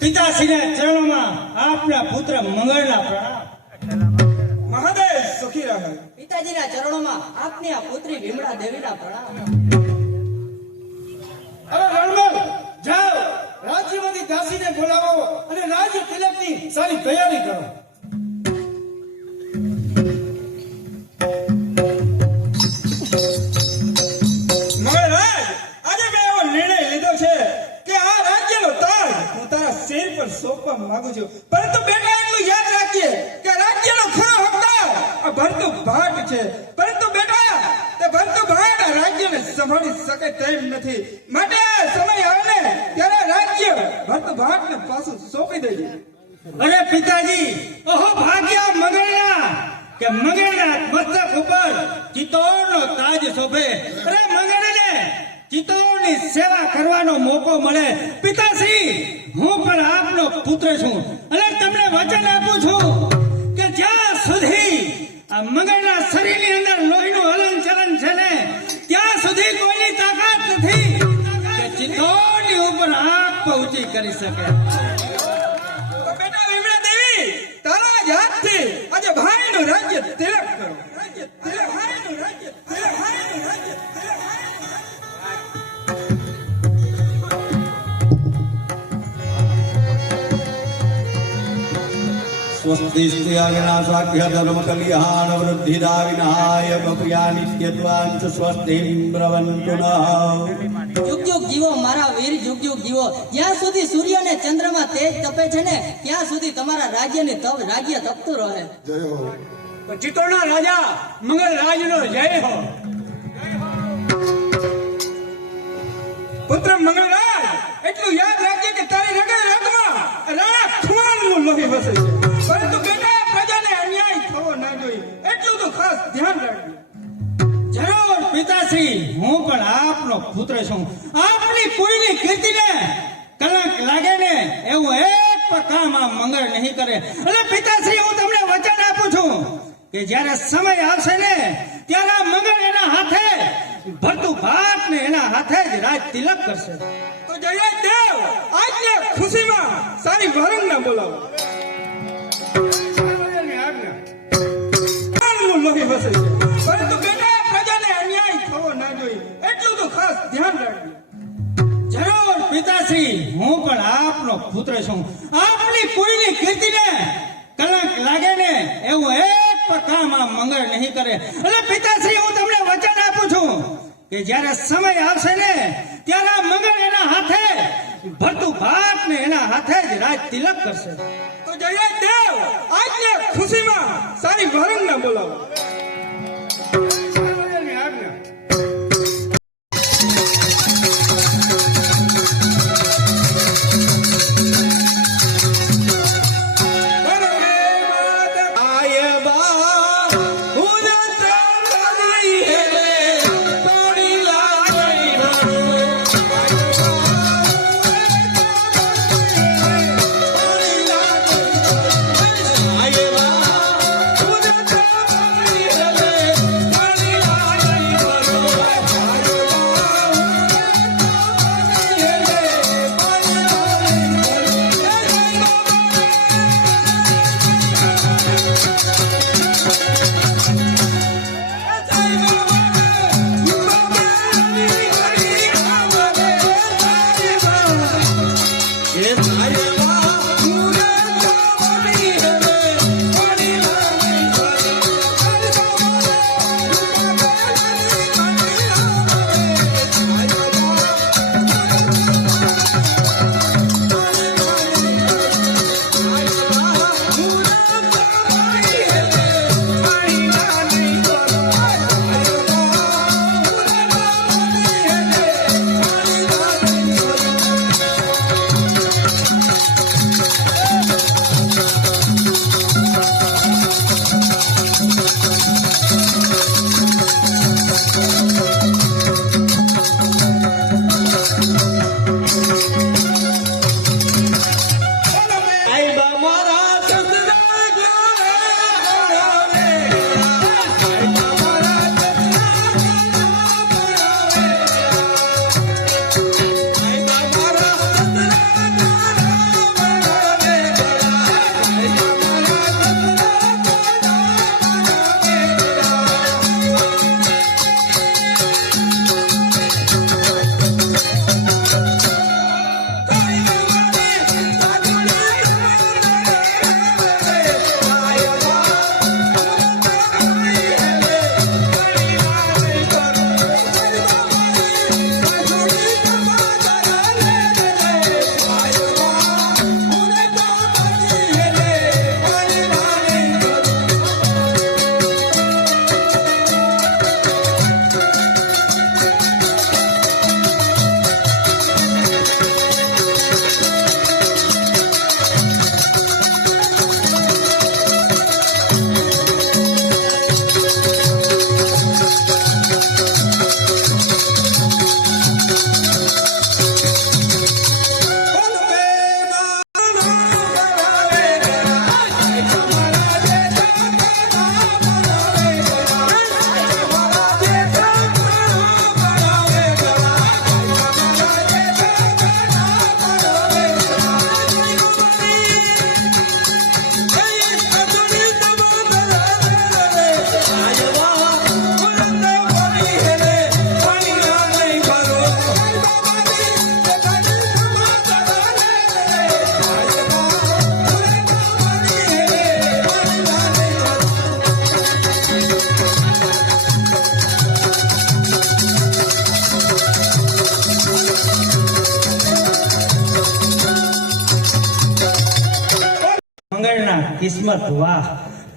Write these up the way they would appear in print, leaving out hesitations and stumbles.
પિતાશ્રીના ચરણોમાં આપના પુત્ર મંગળના પ્રણામ. મહાદેવ સુખી રહે. પિતાજીના ચરણોમાં આપની આ પુત્રી વિમળા દેવીના પ્રણામ. હવે રણમલ જાઓ, રાજ્યમાંથી દાસીને બોલાવો અને રાજ્ય તિલકની સારી તૈયારી કરો. મહારાજ, આજે મેં એવો નિર્ણય લીધો છે કે આ રાજ્યનો તાજ હું તારા શેર પર સોંપવા માંગુ છું. પરંતુ બેટા એટલું યાદ રાખજે કે રાજ્યનો ખરો હકદાર આ ભરતું ભાટ છે. પરંતુ બેટા તે ભરતું ભાટ આ રાજ્યને સંભાળી શકે તેમ નથી. માટે સમય આવે ને ત્યારે રાજ્ય ભરતું ભાટને પાછું સોંપી દેજે. અરે પિતાજી, ઓહો ભાગ્યા મંગળના કે મંગળના મસ્તક ઉપર ચિત્તોડનો તાજ શોભે. અરે મંગળને ચિત્તોડની સેવા કરવાનો મોકો મળે. પિતાશ્રી, હું પણ આપનો પુત્ર છું અને તમને વચન આપું છું કે જ્યાં સુધી આ મંગળના શરીરની અંદર લોહીનું હલનચલન છે ને ત્યાં સુધી કોઈની તાકાત નથી કે ચિત્તોડની ઉપર આંખ પહોંચી કરી શકે. તો બેટા વિમળા દેવી, તારા જ હાથથી આજે ભાઈનું રાજ્ય તિલક કરો. રાજ્ય તિલક, ભાઈનું રાજ્ય તિલક, ભાઈનું રાજ્ય તિલક, ભાઈનું રાજ્ય. स्वस्ति स्त्रियाविनाशाख्य धर्म कल्याण वृद्धिदा विनायक प्रिया नित्यत्वांच स्वस्ति ब्रवन्तु नः. યુગ યુગ જીવો મારા વીર, યુગ યુગ જીવો. જ્યાં સુધી સૂર્ય અને ચંદ્રમાં તેજ તપે છે ને ત્યાં સુધી તમારા રાજ્યની રાજ્ય તપતું રહે. ચિત્તોડના રાજા મંગળ રાજનો જય હો. પુત્ર મંગળરાજ, એટલું યાદ રાખજે કે તારી રગે રગમાં રાણા ખુમાનનું લોહી વસે છે. પરંતુ બેટા પ્રજાને અન્યાય થવો ના જોઈએ એટલું તો ખાસ ધ્યાન રાખજો. જરૂર પિતાશ્રી, હું પણ આપનો પુત્ર છું. આપની કોઈની કીર્તિને કલંક લાગે ને એવું એક પણ કામ આ મંગળ નહીં કરે. એટલે પિતાશ્રી, હું તમને વચન આપું છું કે જ્યારે સમય આવશે ને ત્યારે આ મંગળ એના હાથે ભરતું ભાત ને એના હાથે જ રાજ તિલક કરશે. તો જય દેવ, આજને ખુશીમાં સારી વરંગના બોલાવો. ખુમાનનું લોહી વસે છે. પરંતુ બેટા પ્રજાને અન્યાય થવો ના જોઈએ એટલું તો ખાસ ધ્યાન રાખજો. જરૂર પિતાશ્રી, હું પણ આપનો પુત્ર છું. આપની કોઈની કીર્તિને કલંક લાગે ને એવું એક પણ કામ આ મંગળ નહીં કરે. એટલે પિતાશ્રી, હું તમને વચન આપું છું કે જ્યારે સમય આવશે ને ત્યારે આ મંગળ એના હાથે ભરતું ભાત ને એના હાથે જ રાજ તિલક કરશે. તો જય દેવ, આજને ખુશીમાં સારી વરંગના બોલાવો. મંગળના કિસ્મત વાહ,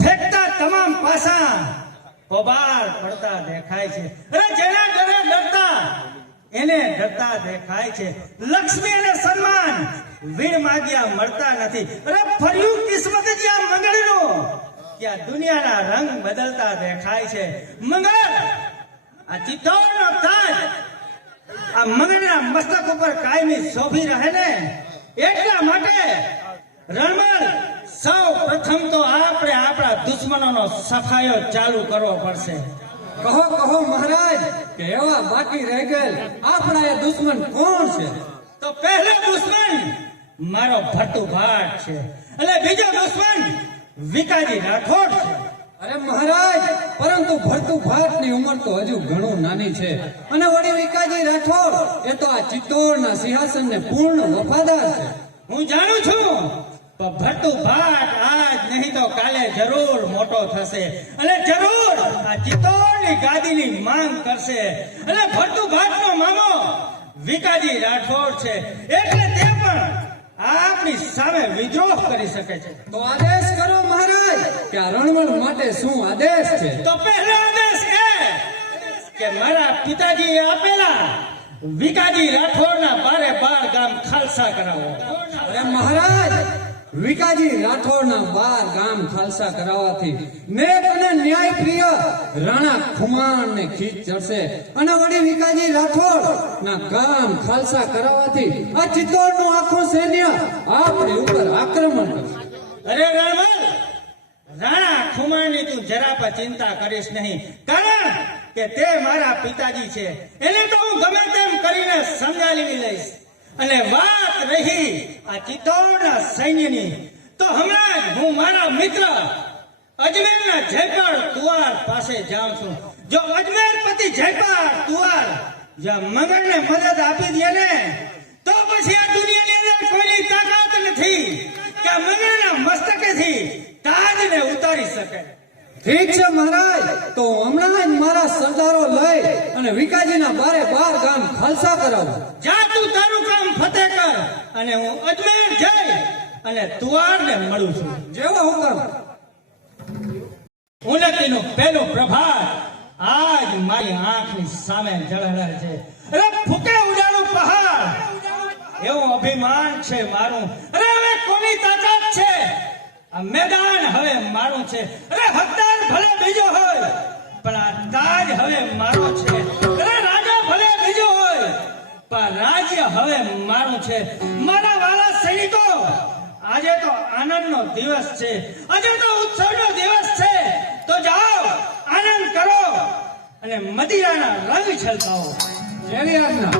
ફેંકતા તમામ પાસા કોબાર પડતા દેખાય છે. અરે જેના ઘરે ડરતા એને ડરતા દેખાય છે. લક્ષ્મી અને સન્માન વીણ માગ્યા મળતા નથી. અરે ફર્યું કિસ્મત જ્યાં મંગળનું, ત્યાં દુનિયાના રંગ બદલતા દેખાય છે. મંગળ આ ચિત્તોડનો તાજ આ મંગળના મસ્તક ઉપર કાયમી શોભી રહે ને, એટલા માટે રણમલ સૌ પ્રથમ તો આપણે આપણા દુશ્મનોનો સફાયો ચાલુ કરવો પડશે. કહો કહો મહારાજ કે એવા બાકી રહી ગયેલ આપણા એ દુશ્મન કોણ છે? તો પહેલો દુશ્મન મારો ભટ્ટુભાટ છે, અને બીજો દુશ્મન વિકાજી રાઠોડ છે. અરે મહારાજ, પરંતુ ભરતુભાટની ઉંમર તો હજુ ઘણું નાની છે, અને વળી વિકાજી રાઠોડ એ તો આ ચિત્તોડના સિંહાસનને પૂર્ણ વફાદાર છે. હું જાણું છું, પણ ભટ્ટુભાટ આજ નહીં તો કાલે જરૂર મોટો થશે, અને જરૂર આ ચિત્તોડની ગાદીની માંગ કરશે. અને ભટ્ટુભાટનો મામો વિકાજી રાઠોડ છે, એટલે તે પણ આપણી સામે વિદ્રોહ કરી શકે છે. તો આદેશ કરો મહારાજ કે આ રણમલ માટે શું આદેશ છે? તો પહેલો આદેશ એ કે મારા પિતાજીએ આપેલા વિકાજી રાઠોડના 12 ગામ ખાલસા કરાવો. અરે મહારાજ, વિકાજી રાઠોડના 12 ગામ ખાલસા કરાવવાથી નેક અને ન્યાય પ્રિય રાણા ખુમાણને ખીચ ચડશે, અને વળી વિકાજી રાઠોડ ના ગામ ખાલસા કરાવવાથી આ ચિત્તોડનું આખું સૈન્ય આપણી ઉપર આક્રમણ કરશે. અરે રણમલ, રાણા ખુમાણની તું જરા પણ ચિંતા કરીશ નહીં, કારણ કે તે મારા પિતાજી છે. એને તો હું ગમે તેમ કરીને સમજાવી લઈશ. અને વાત રહી આ ચિત્તોડના સૈન્યની, તો હમણાં જ હું મારા મિત્ર અજમેરના જયપાળ તુવાર પાસે જાઉં છું. જો અજમેર પતિ જયપાળ તુવાર જ્યાં મંગળને મદદ આપી દે ને, તો પછી આ દુનિયાની અંદર કોઈની તાકાત નથી કે મંગળના મસ્તકેથી તાજને ઉતારી શકે. ઠીક છે મહારાજ, તો હમણાં જ મારા સરદારો લઈ અને વિકાજીના 12 ગામ ખાલસા કરાવું. જા તું તારું કામ ફતેહ કર, અને હું અજમેર જઈ અને તુવારને મળું છું. જેવો હુકમ. ઉન્નતિનું પહેલું પ્રભાત આજ મારી આંખની સામે ઝળહળે છે. અરે ફૂકે ઉડાડું પહાડ એવું અભિમાન છે મારું. અરે હવે કોની તાકાત છે? આ મેદાન હવે મારું છે. અરે હકદાર ભલે બીજો હોય, પણ આ તાજ હવે મારો છે. અરે રાજા ભલે બીજો હોય, પણ રાજ્ય હવે મારું છે. મારા વાલા સૈનિકો, આજે તો આનંદનો દિવસ છે, આજે તો ઉત્સવનો દિવસ છે. તો જાઓ, આનંદ કરો અને મદિરાના રંગ છલકાવો. જેવી આજ્ઞા.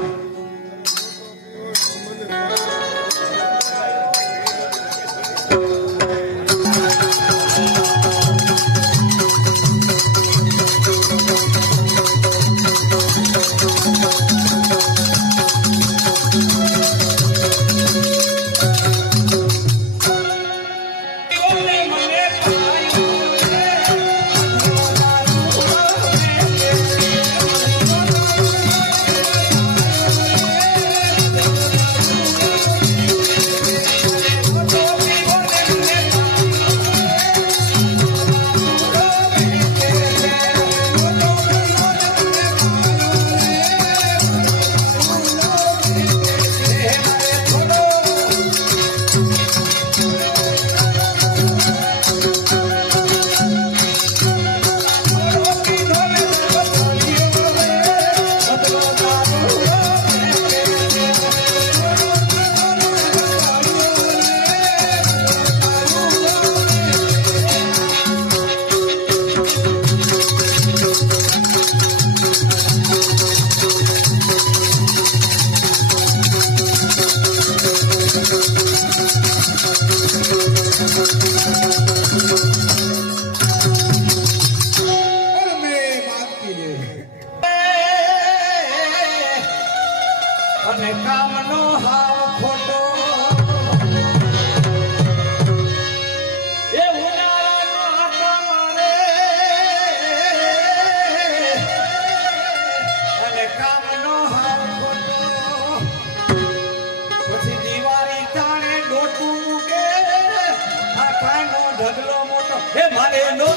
હે મારે નો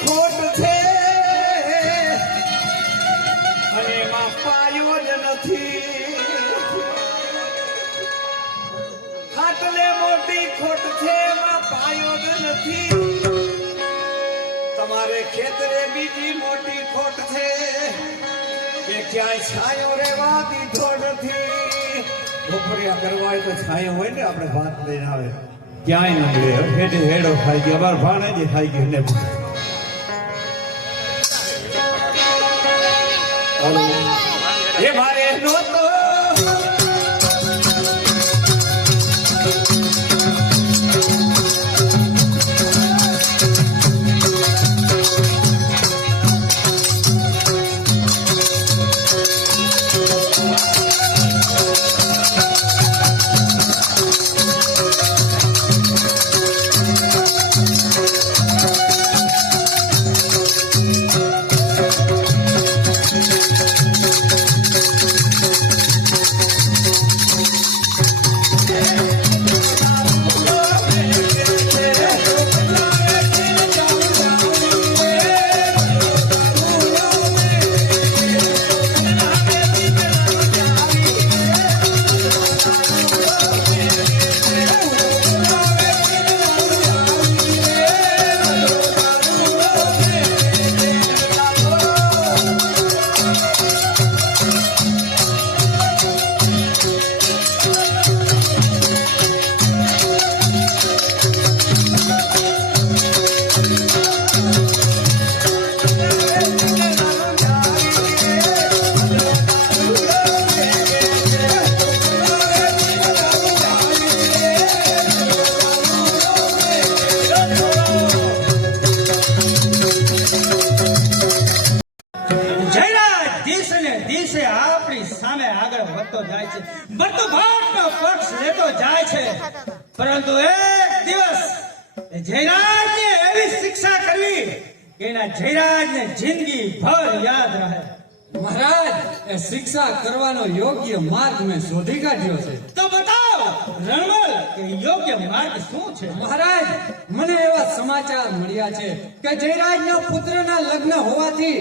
ખોટ છે અને એમાં પાયો જ નથી. ખાટલે મોટી ખોટ છે એમાં પાયો જ નથી. તમારે ખેતરે બીજી મોટી ખોટ છે કે ક્યાંય છાયો રહેવા દીધો નથી. બપોરિયા કરવા હોય તો છાયો હોય ને આપણે ભાત લઈને આવે ક્યાંય ન મળે. હેઠે હેડો ખાઈ ગયો અમારા ભાણે જ ખાઈ ગયો ને એ મારે નહોતો પરંતુ એક દિવસ જયરાજને એવી શિક્ષા કરવી કે એના જયરાજને જિંદગી ભર યાદ રહે. મહારાજ એ શિક્ષા કરવાનો યોગ્ય માર્ગ મેં શોધી કાઢ્યો છે. તો બતાવ રણમલ કે યોગ્ય માર્ગ શું છે? મહારાજ મને એવા સમાચાર મળ્યા છે કે જયરાજના પુત્રના લગ્ન હોવાથી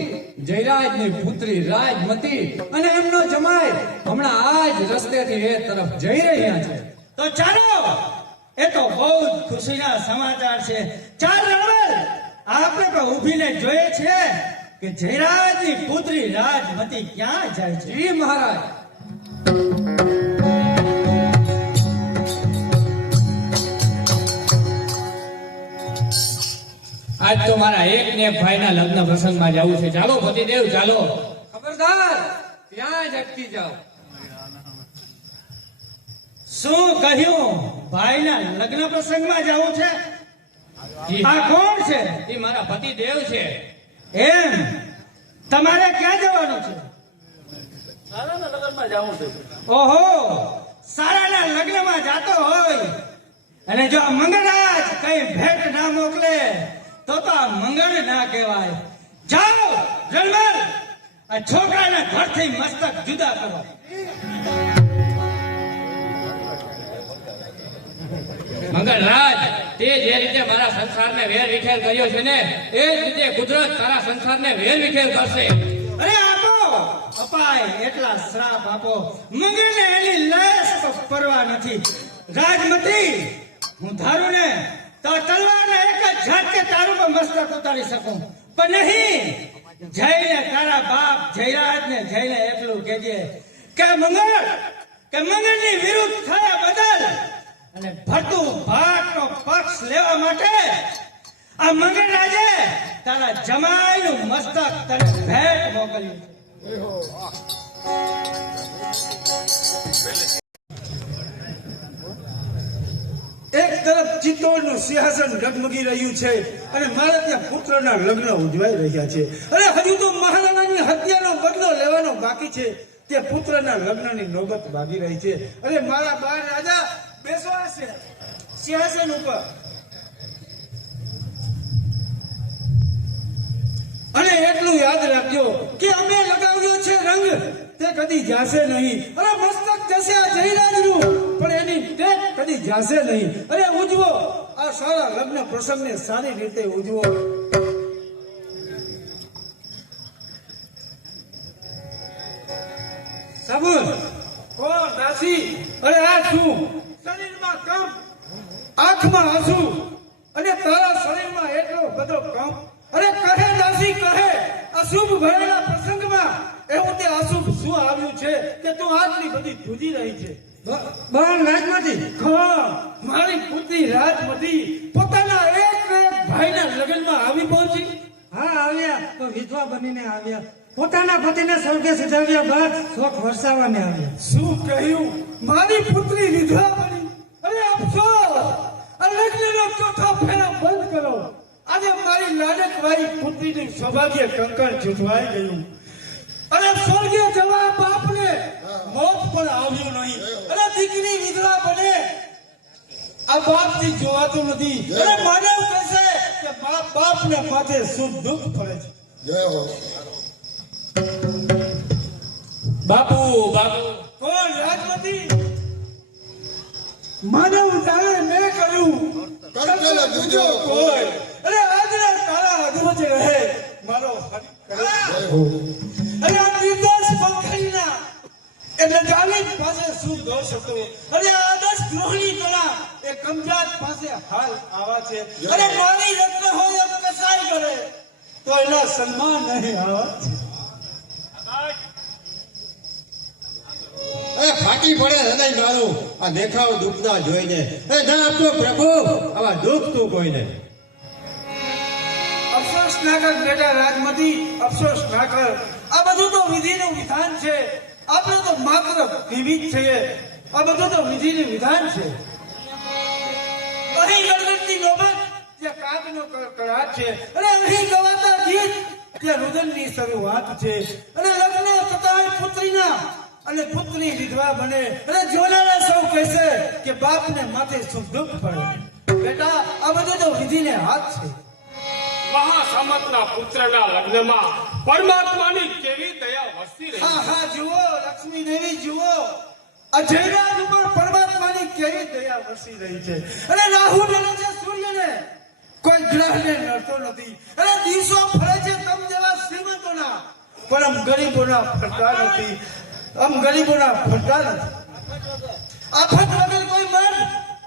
જયરાજની પુત્રી રાજમતી અને એમનો જમાઈ હમણાં આ જ રસ્તેથી એ તરફ જઈ રહ્યા છે. તો ચાલો, એ તો બહુ જ ખુશીના સમાચાર છે. ચાલ રણમલ, આપણે પણ ઊભીને જોઈએ છે કે જયરાજની પુત્રી રાજમતી ક્યાં જાય છે. જી મહારાજ. આજ તો મારા એક ને એક ભાઈના લગ્ન પ્રસંગમાં જવું છે. ચાલો પતિદેવ ચાલો. ખબરદાર, ત્યાં જ અટકી જાઓ. શું કહ્યું? ભાઈના લગ્ન પ્રસંગમાં જવું છે? જી. આ કોણ છે? એ મારા પતિદેવ છે. એમ, તમારે ક્યાં જવાનું છે? ઓહો, સારાના લગ્નમાં જાતો હોય અને જો આ મંગળરાજ કઈ ભેટ ના મોકલે તો આ મંગળ ના કહેવાય. જાઓ રણમલ, આ છોકરાના ઘરથી મસ્તક જુદા કરો. મંગળરાજ, તે જે રીતે મારા સંસારને વેર વિખેર કર્યો છે ને, એ જ રીતે કુદરત તારા સંસારને વેર વિખેર કરશે. અરે આપો, અપાય એટલા શ્રાપ આપો. મંગળને એની લેશ તો પરવા નથી. રાજમતી, હું ધારું ને તો તલવારને એક જ ઝાટકે તારું પણ મસ્તક ઉતારી શકું, પણ નહીં. જઈને તારા બાપ જયરાજને જઈને એટલું કહેજે કે મંગળની વિરુદ્ધ થયા બદલ અને ભરતું ભાટનો પક્ષ લેવા માટે આ મંગળરાજે તારા જમાઈનું મસ્તક તને ભેટ મોકલ્યું. એક તરફ ચિત્તોડનું સિંહાસન ડગમગી રહ્યું છે અને મારા ત્યાં પુત્રના લગ્ન ઉજવાઈ રહ્યા છે. અને હજુ તો મહારાણાની હત્યાનો બદલો લેવાનો બાકી છે. તે પુત્રના લગ્નની નોબત ભાગી રહી છે અને મારા બાળ રાજા બેસવા છે સિંહાસન ઉપર. અને એટલું યાદ રાખજો કે અમે લગાવ્યો છે રંગ તે કદી જાશે નહીં. અરે મસ્તક જશે આ જયરાજનું, પણ એની ટેક કદી જાશે નહીં. અરે ઉજવો આ સારા લગ્ન પ્રસંગને સારી રીતે ઉજવો. સાબુર ઓ દાસી, અરે આ શું શરીરમાં કંપ, આંખમાં આંસુ અને તારા શરીરમાં એટલો બધો કંપ. અરે કહે દાસી કહે, અશુભ ભરેલા પ્રસંગમાં એવું તે અશુભ શું આવ્યું છે કે તું આટલી બધી ધ્રુજી રહી છે? બહન રાજમાંથી હા, મારી પુત્રી રાજમતી પોતાના એક ભાઈના લગ્નમાં આવી પહોંચી. હા આવ્યા, તો વિધવા બનીને આવ્યા. પોતાના પતિને સ્વર્ગે સજાવ્યા બાદ શોખ વરસાવવાને આવ્યા. શું કહ્યું? મારી પુત્રી વિધવા બની? અરે અફસોસ, આ લગ્નનો ચોથો ફેરો બંધ કરો. આજે મારી લાડકવાળી પુત્રીનું સૌભાગ્ય કંકણ જુટવાઈ ગયું. અને સ્વર્ગે જવા બાપને મોત પણ આવ્યું નહીં. અને દીકરી વિધવા બને આ બાપથી જોવાતું નથી. અને માનવ કહેશે કે બાપને માથે શું દુઃખ પડે છે. બાપુ બાપુ કોણ રાજમતી? માનવ જાણે મેં કર્યું કરતલ દૂજો કોઈ. અરે આજના તારા અધવચ રહે મારો હરિ. અરે આ નિર્દોષ પંખીના એટલે જાલિમ પાસે શું દોષ હતો? અરે આદર્શ ગૃહની કળા એ કમજાત પાસે હાલ આવા છે. અરે મારી રત્ન હોય એમ કસાઈ કરે તો એના સન્માન નહીં આવા છે. ફાટી પડે હૃદય મારું આ દેખાવ દુઃખના જોઈને. ના આપતો પ્રભુ આવા દુઃખ તું કોઈને. અફસોસ ના કર બેટા રાજમતી, અફસોસ ના કર. આ બધું તો વિધિનું વિધાન છે. આપણે તો માત્ર વિવિધ છીએ. આ બધું તો વિધિનું વિધાન છે. અહીં ગણગણતી નોબત ત્યાં કાગનો કળાટ છે. અને અહીં ગવાતા ગીત ત્યાં રુદનની શરૂઆત છે. અને લગ્ન થતા પુત્રીના અને પુત્રી વિધવા બને અને જોનારા સૌ કહેશે કે બાપને માથે શું દુઃખ પડે. બેટા આ બધું તો વિધિને હાથ છે. મહાસમતના પુત્રના લગ્નમાં પરમાત્માની કેવી દયા વરસી રહી હા હા જુઓ લક્ષ્મી દેવી જુઓ, આ જયરાજ ઉપર પરમાત્માની કેવી દયા વરસી રહી છે. અને રાહુ નડે છે સૂર્યને, કોઈ ગ્રહને નડતો નથી. અને દિવસો ફરે છે તમ જેવા શ્રીમંતોના, પણ આમ ગરીબોના ફરતા નથી. આમ ગરીબોના ફરતા નથી. આફત વગર કોઈ મર્દ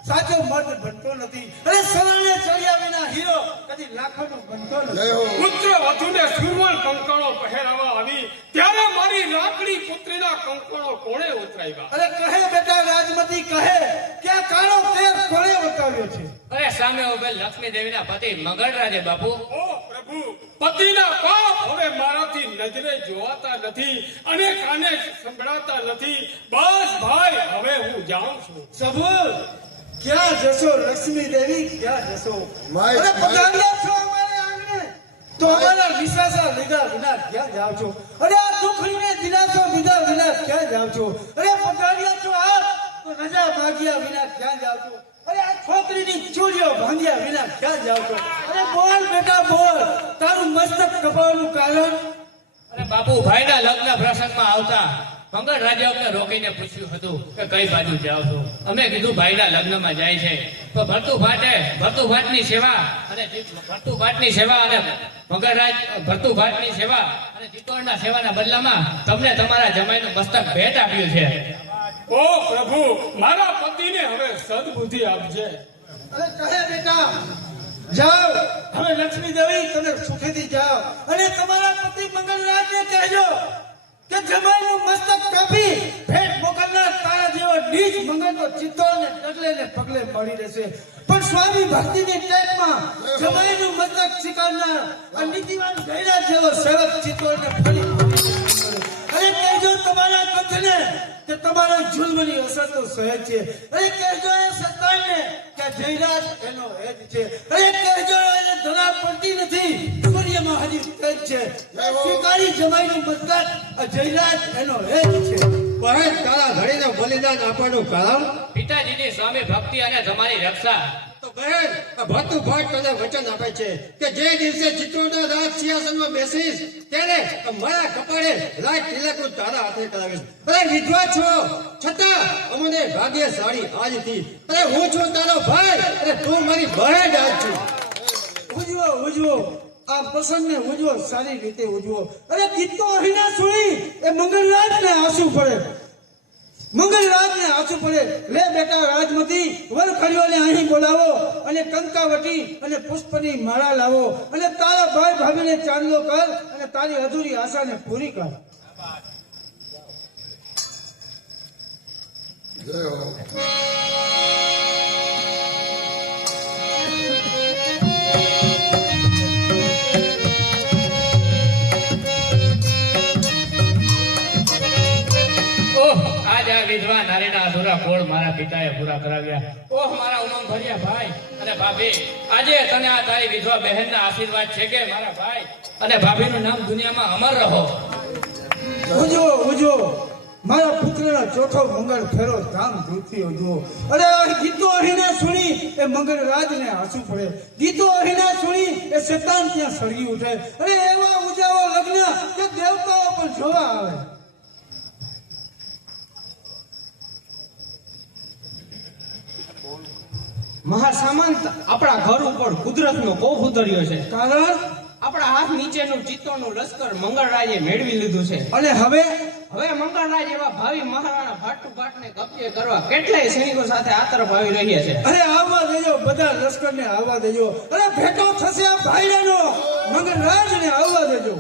સાચો મર્દ બનતો નથી. અને સરળને ચડ્યા વિના હીરો કદી લાખોનો બનતો નથી. પુત્ર વધુને સુરવળ કંકણો પહેરાવા આવી ત્યારે મારી લાકડી પુત્રીના કંકણો કોણે ઉતરાવ્યા? અરે કહે બેટા રાજમતી કહે કે આ કાળો તેર કોણે બતાવ્યો છે? અરે સામે ઉભેલ લક્ષ્મી દેવીના પતિ મંગળરાજે બાપુ. ઓ પ્રભુ, પતિના પાપ હવે મારાથી નજરે જોવાતા નથી અને કાને સંભળાતા નથી. બસ ભાઈ, હવે હું જાઉં છું. સબૂર ક્યાં જશો લક્ષ્મી દેવી, ક્યાં જશો? માય- અરે પધાર્યા છો અમારે આંગણે તો અમારા વિશ્વાસા લીધા વિના ક્યાં જાવ છો? અરે આ દુઃખીને દિલાસો લીધા વિના ક્યાં જાવ છો? અરે પધાર્યા છો આપ તો રજા માગ્યા વિના ક્યાં જાવ છો? અરે આ છોકરીની ચૂડીઓ ભાંગ્યા વિના ક્યાં જાવ છો? અરે બોલ બેટા બોલ, તારું મસ્તક કપાવાનું કારણ? અરે બાપુ, ભાઈના લગ્ન પ્રસંગમાં આવતા મંગળરાજે અમને રોકીને પૂછ્યું હતું કે કઈ બાજુ જાઓ છો. અમે કીધું ભાઈના લગ્નમાં જાય છે. તો ભરતુભાટની સેવા અને ભરતુભાટની સેવા અને મંગળરાજ ભરતુભાટની સેવા અને ચિત્તોડના સેવાના બદલામાં તમને તમારા જમાઈનું મસ્તક ભેટ આપ્યું છે. ઓ પ્રભુ, મારા પતિને હવે સદબુદ્ધિ આપજે. અરે કહે બેટા જાઓ, હવે લક્ષ્મી દેવી તમે સુખેથી જાઓ. અને તમારા પતિ મંગળરાજને કહેજો કે જમાઈનું મસ્તક કાપી ભેટ મોકલનાર તારા જેવો નીચ મંગળનો ચિત્તોડને ડગલે ને પગલે મળી રહેશે. પણ સ્વામી ભક્તિની ટેકમાં જમાઈનું મસ્તક સ્વીકારનાર આ નીતિવાન ગૈરાજ જેવો સેવક ચિત્તોડને ફરી અને કહેજો તમારા કંઠને કે તમારો જુલ્મની અસર તો સહજ છે. અરે કહેજો એ સત્તાને કે જયરાજ એનો હેત છે. અરે કહેજો એને ધરા પડતી નથી, સૂર્યમાં હજી તેજ છે. સ્વીકારી જમાઈનું મતદાન આ જયરાજ એનો હેત છે. બહેન તારા ધણીને બલિદાન આપવાનું કારણ પિતાજીની સ્વામી ભક્તિ અને તમારી રક્ષા. તો બહેન આ ભરતું ભાટ તને વચન આપે છે કે જે દિવસે ચિત્તોડના રાજ સિંહાસનમાં બેસીશ ત્યારે મારા કપાળે રાજ તિલકનું તારા હાથે કરાવીશ. અરે વિધવા છો છતાં અમને ભાગ્યશાળી આજથી. અરે હું છું તારો ભાઈ અને તું મારી બહેન આજ છું. ઉજવો ઉજવો આ પ્રસંગને ઉજવો, સારી રીતે ઉજવો. અરે ગીત તો અહીંના સુણી એ મંગળરાજને આંસુ પડે, મંગળરાજને આંસુ પડે. લે બેટા રાજમતી, વરખડીઓને અહીં બોલાવો અને કંકાવટી અને પુષ્પની માળા લાવો અને તારા ભાઈ ભાભીને ચાંદલો કર અને તારી અધૂરી આશાને પૂરી કર. ઓહ, આજ આ વિધવા નારીના અધૂરા કોળ મારા પિતાએ પૂરા કરાવ્યા. ઓહ, મારા ઉમંગ ભર્યા ભાઈ અને ભાભી, આજે તને આ તારી વિધવા બહેનના આશીર્વાદ છે કે મારા ભાઈ અને ભાભીનું નામ દુનિયામાં અમર રહો. ઉજવો ઉજવો મારા પુત્રના ચોથો મંગળ ફેરો ધામધૂમથી ઉજવો. અરે આ ગીતો અહીંના સુણી એ મંગળરાજને આંસુ પડે, ગીતો અહીંના સુણી એ શેતાન ત્યાં સળગી ઉઠે. અરે એવા ઉજાવો લગ્ન કે દેવતાઓ પણ જોવા આવે. મહાસામંત આપણા ઘર ઉપર કુદરતનો કોપ ઉતર્યો છે. કારણ આપણા હાથ નીચેનું ચિત્તોનું લશ્કર મંગળરાજે મેળવી લીધું છે. અને હવે હવે મંગળરાજ એવા ભાવિ મહારાણા ભાટુભાટને કબજે કરવા કેટલાય સૈનિકો સાથે આ તરફ આવી રહ્યા છે. અરે આવવા દેજો, બધા લશ્કરને આવવા દેજો. અરે ભેટો થશે આ ભાઈડાનો, મંગળરાજને આવવા દેજો.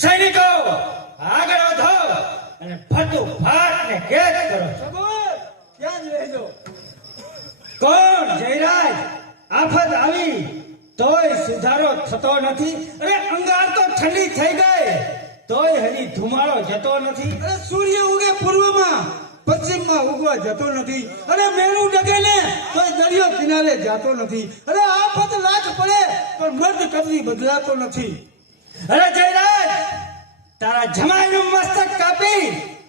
સૈનિકો આગળ વધો અને ફાટને કેદ કરો. સબૂત ત્યાં જ રહેજો. કોણ જયરાજ? આફત આવી તોય સુધારો થતો નથી. અરે અંગાર તો ઠંડી થઈ ગઈ તોય હજી ધુમાડો જતો નથી. અરે સૂર્ય ઉગે પૂર્વમાં, પશ્ચિમમાં ઉગવા જતો નથી. અરે મેરું ડગે ને તોય દરિયો કિનારે જતો નથી. અરે આફત લાખ પડે પણ મર્દ કદી બદલાતો નથી. અરે જયરાજ, તારા જમાઈનું મસ્તક કાપી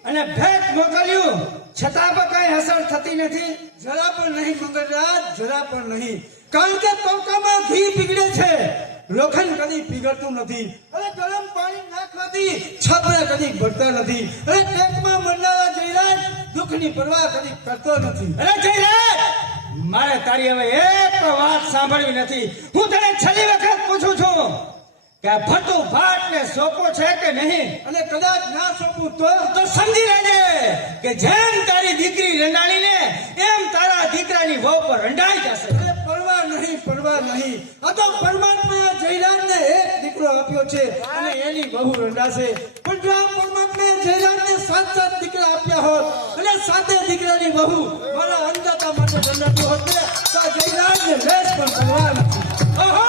અને ભેટ મોકલ્યું છતાં પણ કઈ અસર થતી નથી. જરા પણ નહીં મંગળરાજ, જરા પણ નહીં. કારણ કે તોકામાં ઘી પીગળે છે, લોખંડ કદી પીગળતું નથી. અરે ગરમ પાણી નાખવાથી છાપરા કદી ભરતા નથી. અરે પેટમાં મરનારા જયરાજ દુઃખની પરવા કદી કરતો નથી. અરે જયરાજ, મારે તારી હવે એક વાત સાંભળવી નથી. હું તને છેલ્લી વખત પૂછું છું કે ભટ્ટુ ભાટને સોંપો છે કે નહીં? અને કદાચ ના સોંપું તો સમજી લેજે કે જેમ તારી દીકરી રંડાણીને એમ તારા દીકરાની વહુ પર રંડાઈ જશે. પરવા નહીં, પરવા નહીં. આ તો પરમાત્માએ જયરાજને એક દીકરો આપ્યો છે અને એની વહુ રંડાશે. પણ જો આ પરમાત્માએ જયરાજને 7 દીકરા આપ્યા હોત અને 7 દીકરાની વહુ મારા અંદાતા માટે રંડાતું હોત ને તો આ જયરાજને લેશ પણ પરવા નથી. ઓહો,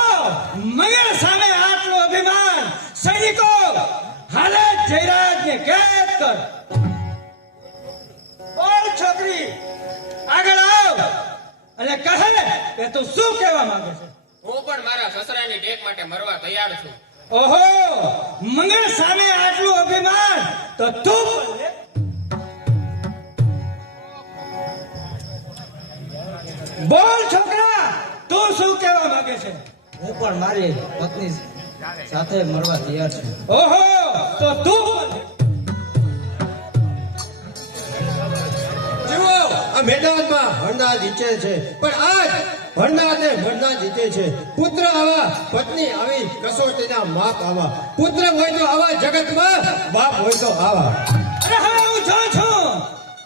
મગર સામે આટલું અભિમાન! સૈનિકો, હાલે જયરાજને કેદ કર. ઓય છોકરી, આગળ આવ અને કહે કે તું શું કહેવા માંગે છે. હું પણ મારા સસરાની ટેક માટે મરવા તૈયાર છું. ઓહો, મંગળ સામે આટલું અભિમાન તો તું પણ લે. બોલ છોકરા, તું શું કહેવા માંગે છે? હું પણ મારી પત્ની સાથે મરવા તૈયાર છું. ઓહો, તો તું જુઓ, આ મેદાનમાં હરનાર જીતે છે પણ આજ હરનારને મરનાર જીતે છે. પુત્ર આવા, પત્ની આવી, કસોટીના માપ આવા. પુત્ર હોય તો આવા જગતમાં, બાપ હોય તો આવા. અરે હવે હું જોઉં છું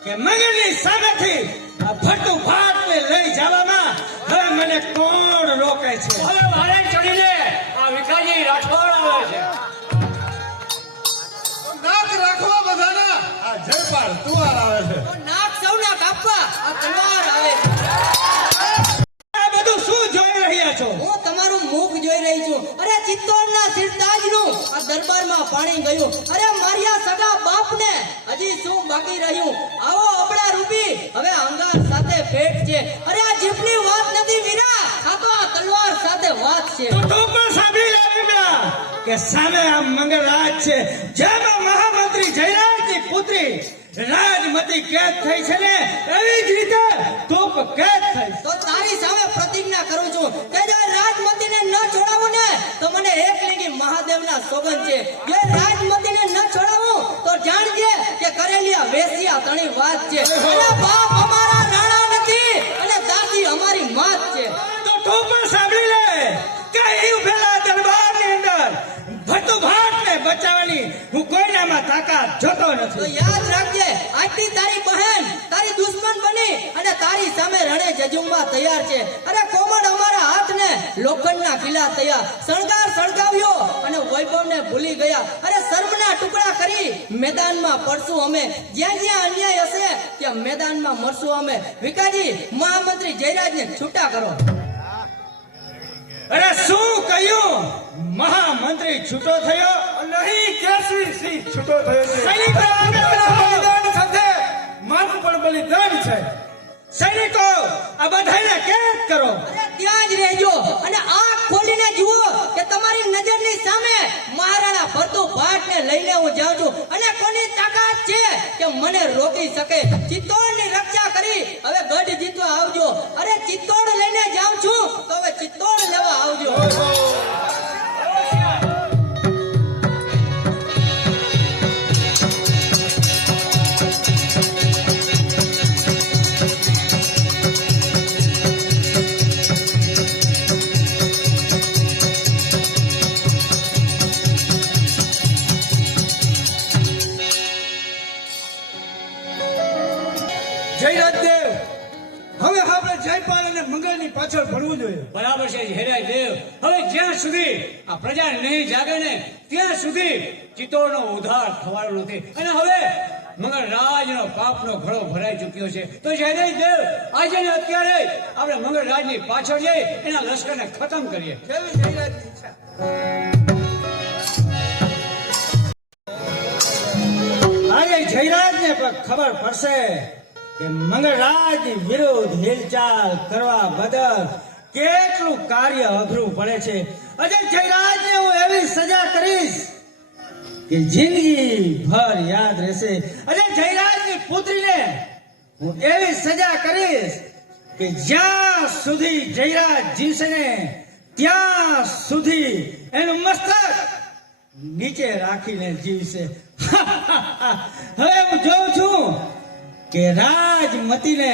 કે મંગળની સામેથી આ ભટ્ટુ ભાટને લઈ જવામાં હવે મને કોણ રોકે છે? હવે મારે ચડીને આ વિખાજી રાઠોડ આવે છે. નાક રાખવા બધાના, આ જયપાલ તુવાર આવે છે. તો નાક સૌના કાપવા આ તલવાર આવે છે. આ બધું શું જોઈ રહ્યા છો? હું તમારું મુખ જોઈ રહી છું. અરે ચિત્તોડના સિરતાજનું આ દરબારમાં પાણી ગયું. અરે મારિયા રહ્યું. આવો અબળા રૂપી હવે અંગાર સાથે ભેટ છે. અરે આ જીભની વાત નથી વીરા, આ તો આ તલવાર સાથે વાત છે. તો તું પણ સાંભળી લે વિમલા, કે સામે આ મંગળરાજ છે, જેમાં મહામંત્રી જયરાજની પુત્રી રાજમતી કેદ થઈ છે ને, એવી જ રીતે તું પણ કેદ થઈ. તો તારી સામે પ્રતિજ્ઞા કરું છું કે જો રાજમતીને ન છોડાવું ને તો મને એકલીની મહાદેવના સોગંદ છે. જો રાજમતીને ન છોડાવું તો જાણજે કે કરેલી આ વેશ્યા તણી વાત છે. અરે બાપ અમારા રાણા નથી અને દાદી અમારી માત છે. તો તું પણ સાંભળી લે કે એ ઉભેલા દરબારની અંદર ભટ્ટુભાટને બચાવવાની હું કોઈનામાં તાકાત જોતો તો નથી. યાદ રાખજે, આજથી તારી બહેન તારી દુશ્મન બની અને તારી સામે રણે જજુમવા તૈયાર છે. અરે કોમળ અમારા હાથને લોખંડના કિલ્લા તૈયાર, શણગાર સળગાવ્યો અને વૈભવને ભૂલી ગયા. અરે શર્મના ટુકડા કરી મેદાનમાં પડશું અમે. જ્યાં જ્યાં અન્યાય હશે ત્યાં મેદાનમાં મરશું અમે. વિકાજી, મહામંત્રી જયરાજને છૂટા કરો. અરે શું કહ્યું? મહામંત્રી છૂટો થયો નહીં, કેસરી સિંહ છૂટો થયો છે. સૈનિકો આગળ બલિદાન સાથે મારું પણ બલિદાન છે. સૈનિકો આ બધાને કેદ કરો. અરે ત્યાં જ રહેજો અને આંખ ખોલીને જુઓ કે તમારી નજરની સામે મહારાણા ભટ્ટુભાટને લઈને હું જાઉં છું. અને કોની તાકાત છે કે મને રોકી શકે? ચિત્તોડની રક્ષા કરી હવે ગઢ જીતવા આવજો. અરે ચિત્તોડ લઈને જાઉં છું તો હવે ચિત્તોડ લેવા આવજો. જયરાજદેવ, હવે આપણે જયપાલ અને મંગળની પાછળ ભણવું જોઈએ. બરાબર છે હેરાય દેવ. હવે જ્યાં સુધી આ પ્રજા નહીં જાગે ને ત્યાં સુધી ચિત્તોડનો ઉદ્ધાર થવાનો નથી. અને હવે મંગળરાજનો પાપનો ઘડો ભરાઈ ચૂક્યો છે. તો હેરાય દેવ, આજે ને અત્યારે આપણે મંગળરાજની પાછળ જઈ એના લશ્કરને ખતમ કરીએ. કેવી જયરાજની ઈચ્છા. આજે જયરાજને પણ ખબર પડશે કે મંગળરાજની વિરુદ્ધ હિલચાલ કરવા બદલ કેટલું કાર્ય અઘરું પડે છે. આજે જયરાજને હું એવી સજા કરીશ કે જિંદગી ભર યાદ રહેશે. આજે જયરાજની પુત્રીને હું એવી સજા કરીશ કે જ્યાં સુધી જયરાજ જીવશે ને ત્યાં સુધી એનું મસ્તક નીચે રાખીને જીવશે. હવે હું જોઉં છું કે રાજમતીને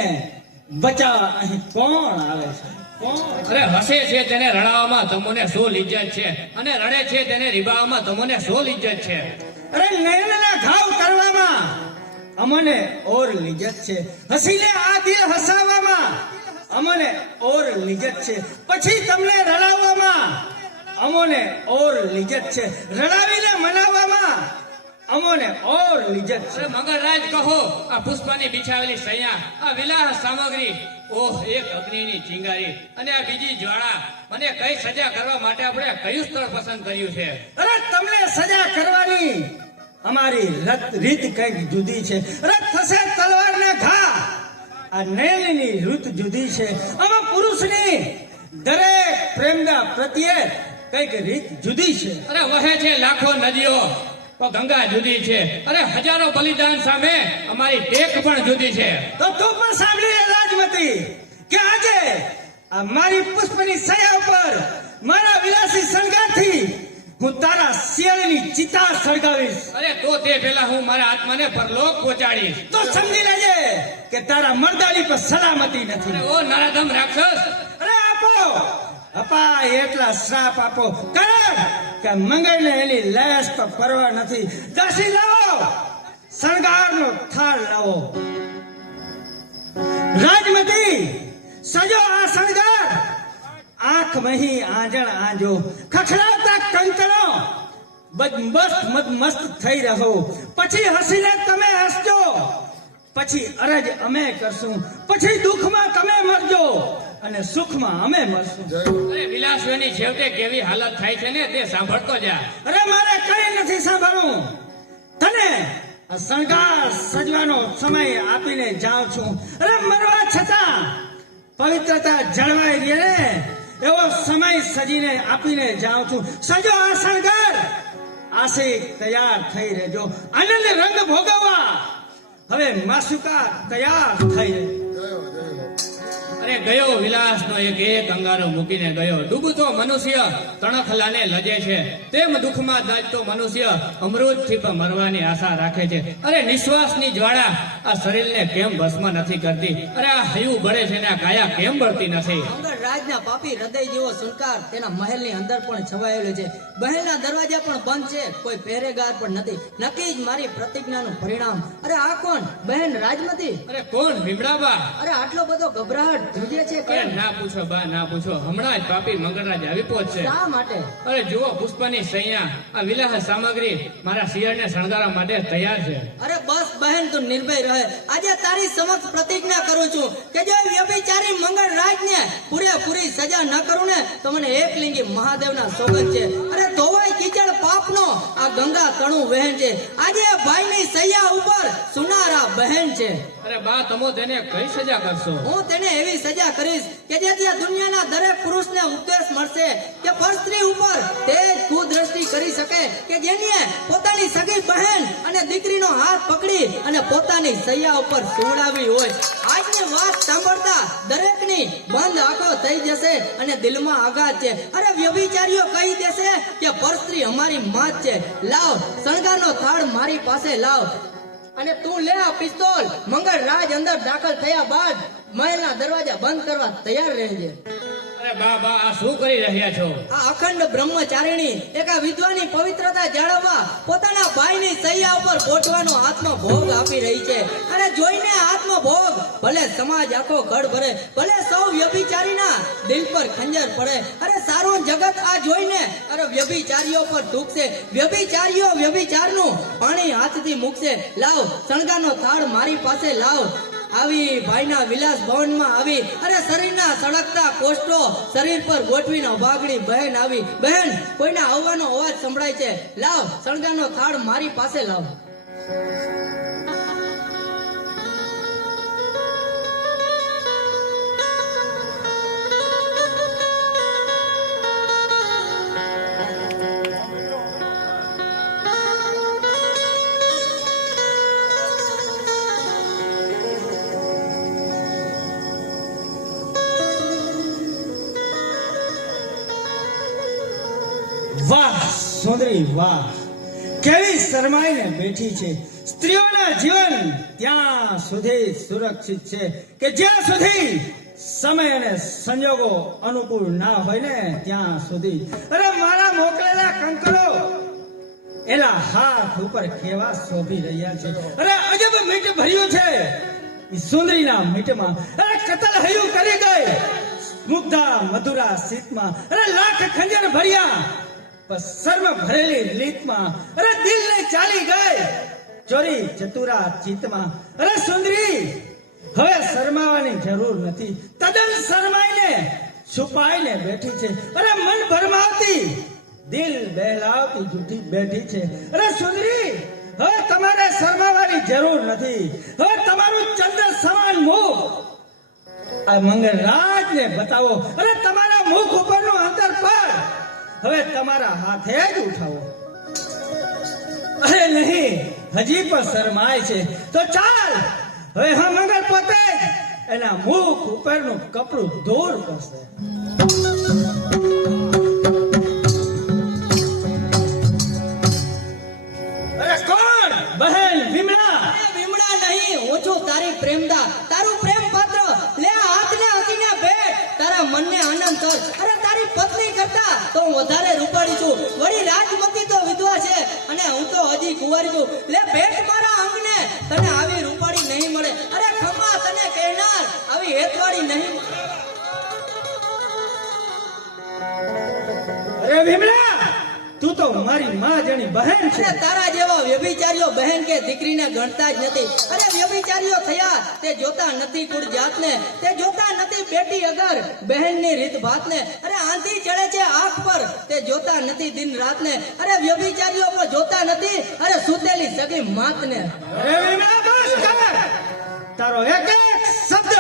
બચાવવા અહીં કોણ આવે છે? કોણ? અરે હસે છે તેને રડાવવામાં તમને શું લિજ્જત છે, અને રડે છે તેને રીબાવવામાં તમને શું લિજ્જત છે? અરે નયનના ઘાવ કરવામાં અમને ઓર લિજ્જત છે. હસીને આ દિલ હસાવવામાં અમને ઓર લિજ્જત છે. પછી તમને રડાવવામાં અમને ઓર લિજ્જત છે. રડાવીને મનાવવામાં અમોને ઓર લિજ્જત છે. અરે મંગળરાજ કહો, આ પુષ્પની બિછાવેલી સૈયા, આ વિલાસ સામગ્રી, ઓહ એક અગ્નિની ચિંગારી અને આ બીજી જ્વાળા, મને કઈ સજા કરવા માટે આપણે કયું સ્થળ પસંદ કર્યું છે? અરે તમને સજા કરવાની અમારી રીત કઈક જુદી છે. અરે થશે તલવારના ઘા, આ નયનની રીત જુદી છે. આમાં પુરુષની દરેક પ્રેમના પ્રત્યે કઈક રીત જુદી છે. અરે વહે છે લાખો નદીઓ તો ગંગા જુદી છે. અરે હજારો બલિદાન સામે અમારી ટેક પણ જુદી છે. તો તું પણ સાંભળી લે રાજમતી, કે આજે આ મારી પુષ્પની સયા ઉપર મારા વિલાસી શણગારથી હું તારા શિયાળની ચિતા સળગાવીશ. અરે તો તે પેલા હું મારા આત્માને પરલોક પહોંચાડીશ. તો સમજી લેજે કે તારા મરદાની પર સલામતી નથી. અરે ઓ નરાધમ રાક્ષસ, અરે આપો અપાય એટલા શ્રાપ આપો, કારણ કે મંગળને એની લેશ તો પરવા નથી. દાસી લાવો, શણગારનો થાળ લાવો. રાજમતી, સજો આ શણગાર. આંખ મહી આંજણ આંજો, ખખડાતા કંકણો મસ્ત થઈ રહો. પછી હસીને તમે હસજો, પછી અરજ અમે કરશું. પછી દુઃખમાં તમે મરજો અને સુખમાં અમે મરશું. અરે વિલાસોની છેવટે કેવી હાલત થાય છે ને તે સાંભળતો જા. અરે મારે કઈ નથી સાંભળવું. તને આ શણગાર સજવાનો સમય આપીને જાઉં છું. અરે મરવા છતાં પવિત્રતા જળવાઈ રહે ને એવો સમય સજીને આપીને જાઉં છું. સજો આ શણગાર આશિક તૈયાર થઈ રહેજો. આનંદ રંગ ભોગવવા હવે માસુકા તૈયાર થઈ રહે. અરે ગયો વિલાસનો એક અંગારો મૂકીને ગયો. ડૂબતો મનુષ્ય તણખલાને લજે છે, તેમ દુઃખમાં દાજતો મનુષ્ય અમૃતથી પણ મરવાની આશા રાખે છે. અરે નિશ્વાસની જ્વાળા આ શરીરને કેમ ભસ્મ નથી કરતી? અરે આ હૈયું બળે છે ને આ કાયા કેમ બળતી નથી? મંગળ રાજના પાપી હૃદય જેવો સુનકાર તેના મહેલની અંદર પણ છવાયેલો છે. બહેનના દરવાજા પણ બંધ છે, કોઈ પહેરેગાર પણ નથી. નક્કી જ મારી પ્રતિજ્ઞાનું પરિણામ. અરે આ કોણ? બહેન રાજમતી? અરે કોણ? ભીમડાબા? અરે આટલો બધો ગભરાટ ધ્રુજે છે અરે કેમ? ના પૂછો બા, ના પૂછો. હમણાં જ પાપી મંગળરાજ આવી પહોંચશે. શા માટે? અરે જુઓ, પુષ્પની સૈયા આ વિલાસ સામગ્રી મારા શિયાળને શણગારવા માટે તૈયાર છે. અરે બસ બહેન, તું નિર્ભય રહે. આજે તારી સમક્ષ પ્રતિજ્ઞા કરું છું કે જો વ્યભિચારી મંગળ રાજને પૂરેપૂરી સજા ન કરું ને તો મને એકલિંગી મહાદેવના સોગંદ છે. અરે ધોવાઈ કીચડ પાપનો આ ગંગા તણું વહેન છે. આજે ભાઈની સૈયા ઉપર સુનારા બહેન છે. અરે બા, તમે તેને કઈ સજા કરશો? હું તેને એવી સજા કરીશ કે જેથી આ દુનિયાના દરેક પુરુષને ઉપદેશ મળશે કે પરસ્ત્રી ઉપર તે જ કુદ્રષ્ટિ કરી શકે કે જેને પોતાની સગી બહેન અને દીકરીનો હાથ પકડી અને પોતાની સૈયા ઉપર સુવડાવી હોય. આજની વાત સાંભળતા દરેકની બંધ આંખો થઈ જશે અને દિલમાં આઘાત છે. અરે વ્યભિચારીઓ કહી દેશે કે પરસ્ત્રી અમારી માત છે. લાવ શણગારનો થાળ મારી પાસે લાવ અને તું લે આ પિસ્તોલ. મંગળ રાજ અંદર દાખલ થયા બાદ મહેલના દરવાજા બંધ કરવા તૈયાર રહેજે. અરે બા બા, આ શું કરી રહ્યા છો? આ અખંડ બ્રહ્મચારિણી એક આ વિદ્વાની પવિત્રતા જાળવવા પોતાના ભાઈની સૈયા ઉપર પોટવાનો આત્મભોગ આપી રહી છે. અને જોઈને આત્મભોગ ભલે સમાજ આખો ગઢ ભરે, ભલે સૌ વ્યભિચારીના દિલ પર ખંજર પડે. અરે સારું જગત આ જોઈને અરે વ્યભિચારીઓ પર થૂકશે. વ્યભિચારીઓ વ્યભિચારનું પાણી હાથથી મૂકશે. લાવ શણગારનો થાળ મારી પાસે લાવ. આવી ભાઈના વિલાસ ભવનમાં આવી અરે શરીરના સળગતા કોષ્ટો શરીર પર ગોઠવીને ભાગડી બહેન આવી. બહેન, કોઈના આવવાનો અવાજ સંભળાય છે. લાવ શણગારનો થાળ મારી પાસે લાવ. વાહ સુંદરી વાહ, કેવી શરમાઈને બેઠી છે. સ્ત્રીઓના જીવન ત્યાં સુધી સુરક્ષિત છે કે જ્યાં સુધી સમય અને સંજોગો અનુકૂળ ના હોય ને ત્યાં સુધી. અરે મારા મોકલેલા કંકરો એના હાથ ઉપર કેવા શોભી રહ્યા છે. અરે અજબ મીઠ ભર્યું છે ઈ સુંદરીના મીઠમાં. અરે કતલ હૈયું કરી ગઈ મુગ્ધા મધુરા સીતમાં. અરે લાખ ખંજર ભર્યા બસ શર્મ ભરેલી લીતમાં. અરે દિલ ને ચાલી ગઈ ચોરી ચતુરા ચિત્તમાં. અરે સુંદરી, હવે શરમાવાની જરૂર નથી. તદ્દન શરમાઈને છુપાઈને બેઠી છે. અરે મન ભરમાવતી દિલ બહેલાવતી જૂઠી બેઠી છે. અરે સુંદરી, હવે તમારે શરમાવાની જરૂર નથી. હવે તમારું ચંદ્ર સમાન મુખ આ મંગળરાજને બતાવો. અરે તમારા મુખ ઉપરનું અંતર પર હવે તમારા હાથે જ ઉઠાવો. અરે નહીં, હજી પણ શરમાય છે તો ચાલ હવે હા મંગળ પોતે એના મુખ ઉપરનું કપડું દૂર કરશે. અરે કોણ? બહેન વિમળા. અરે વિમળા નહીં, હું છું તારી પ્રેમદા, તારું પ્રેમ પાત્ર. લે આ હાથને હસીને ભેટ, તારા મનને આનંદ કર. અરે તારી પત્ની કરતા તો હું વધારે રૂપાળી છું. વળી રાજમતી તો વિધવા છે અને હું તો હજી કુંવારી છું. લે ભેટ મારા અંગને, તને આવી રૂપાળી નહીં મળે. અરે ખમા તને કહેનાર આવી હેતવાળી નહીં. અરે વિમળા, તું તો મારી માં જેની બહેન છે. અરે તારા જેવા વ્યભિચારીઓ બહેન કે દીકરીને ગણતા જ નથી. અરે વ્યભિચારીઓ થયા તે જોતા નથી કુળ જાતને, તે જોતા નથી બેટી અગર બહેનની રીત ભાતને, અરે આંધી ચડે છે આંખ પર તે જોતા નથી દિન રાતને, અરે વ્યભિચારીઓ પણ જોતા નથી અરે સૂતેલી સગી માતને. અરે વિમલા બસ કર. તારો એક એક શબ્દ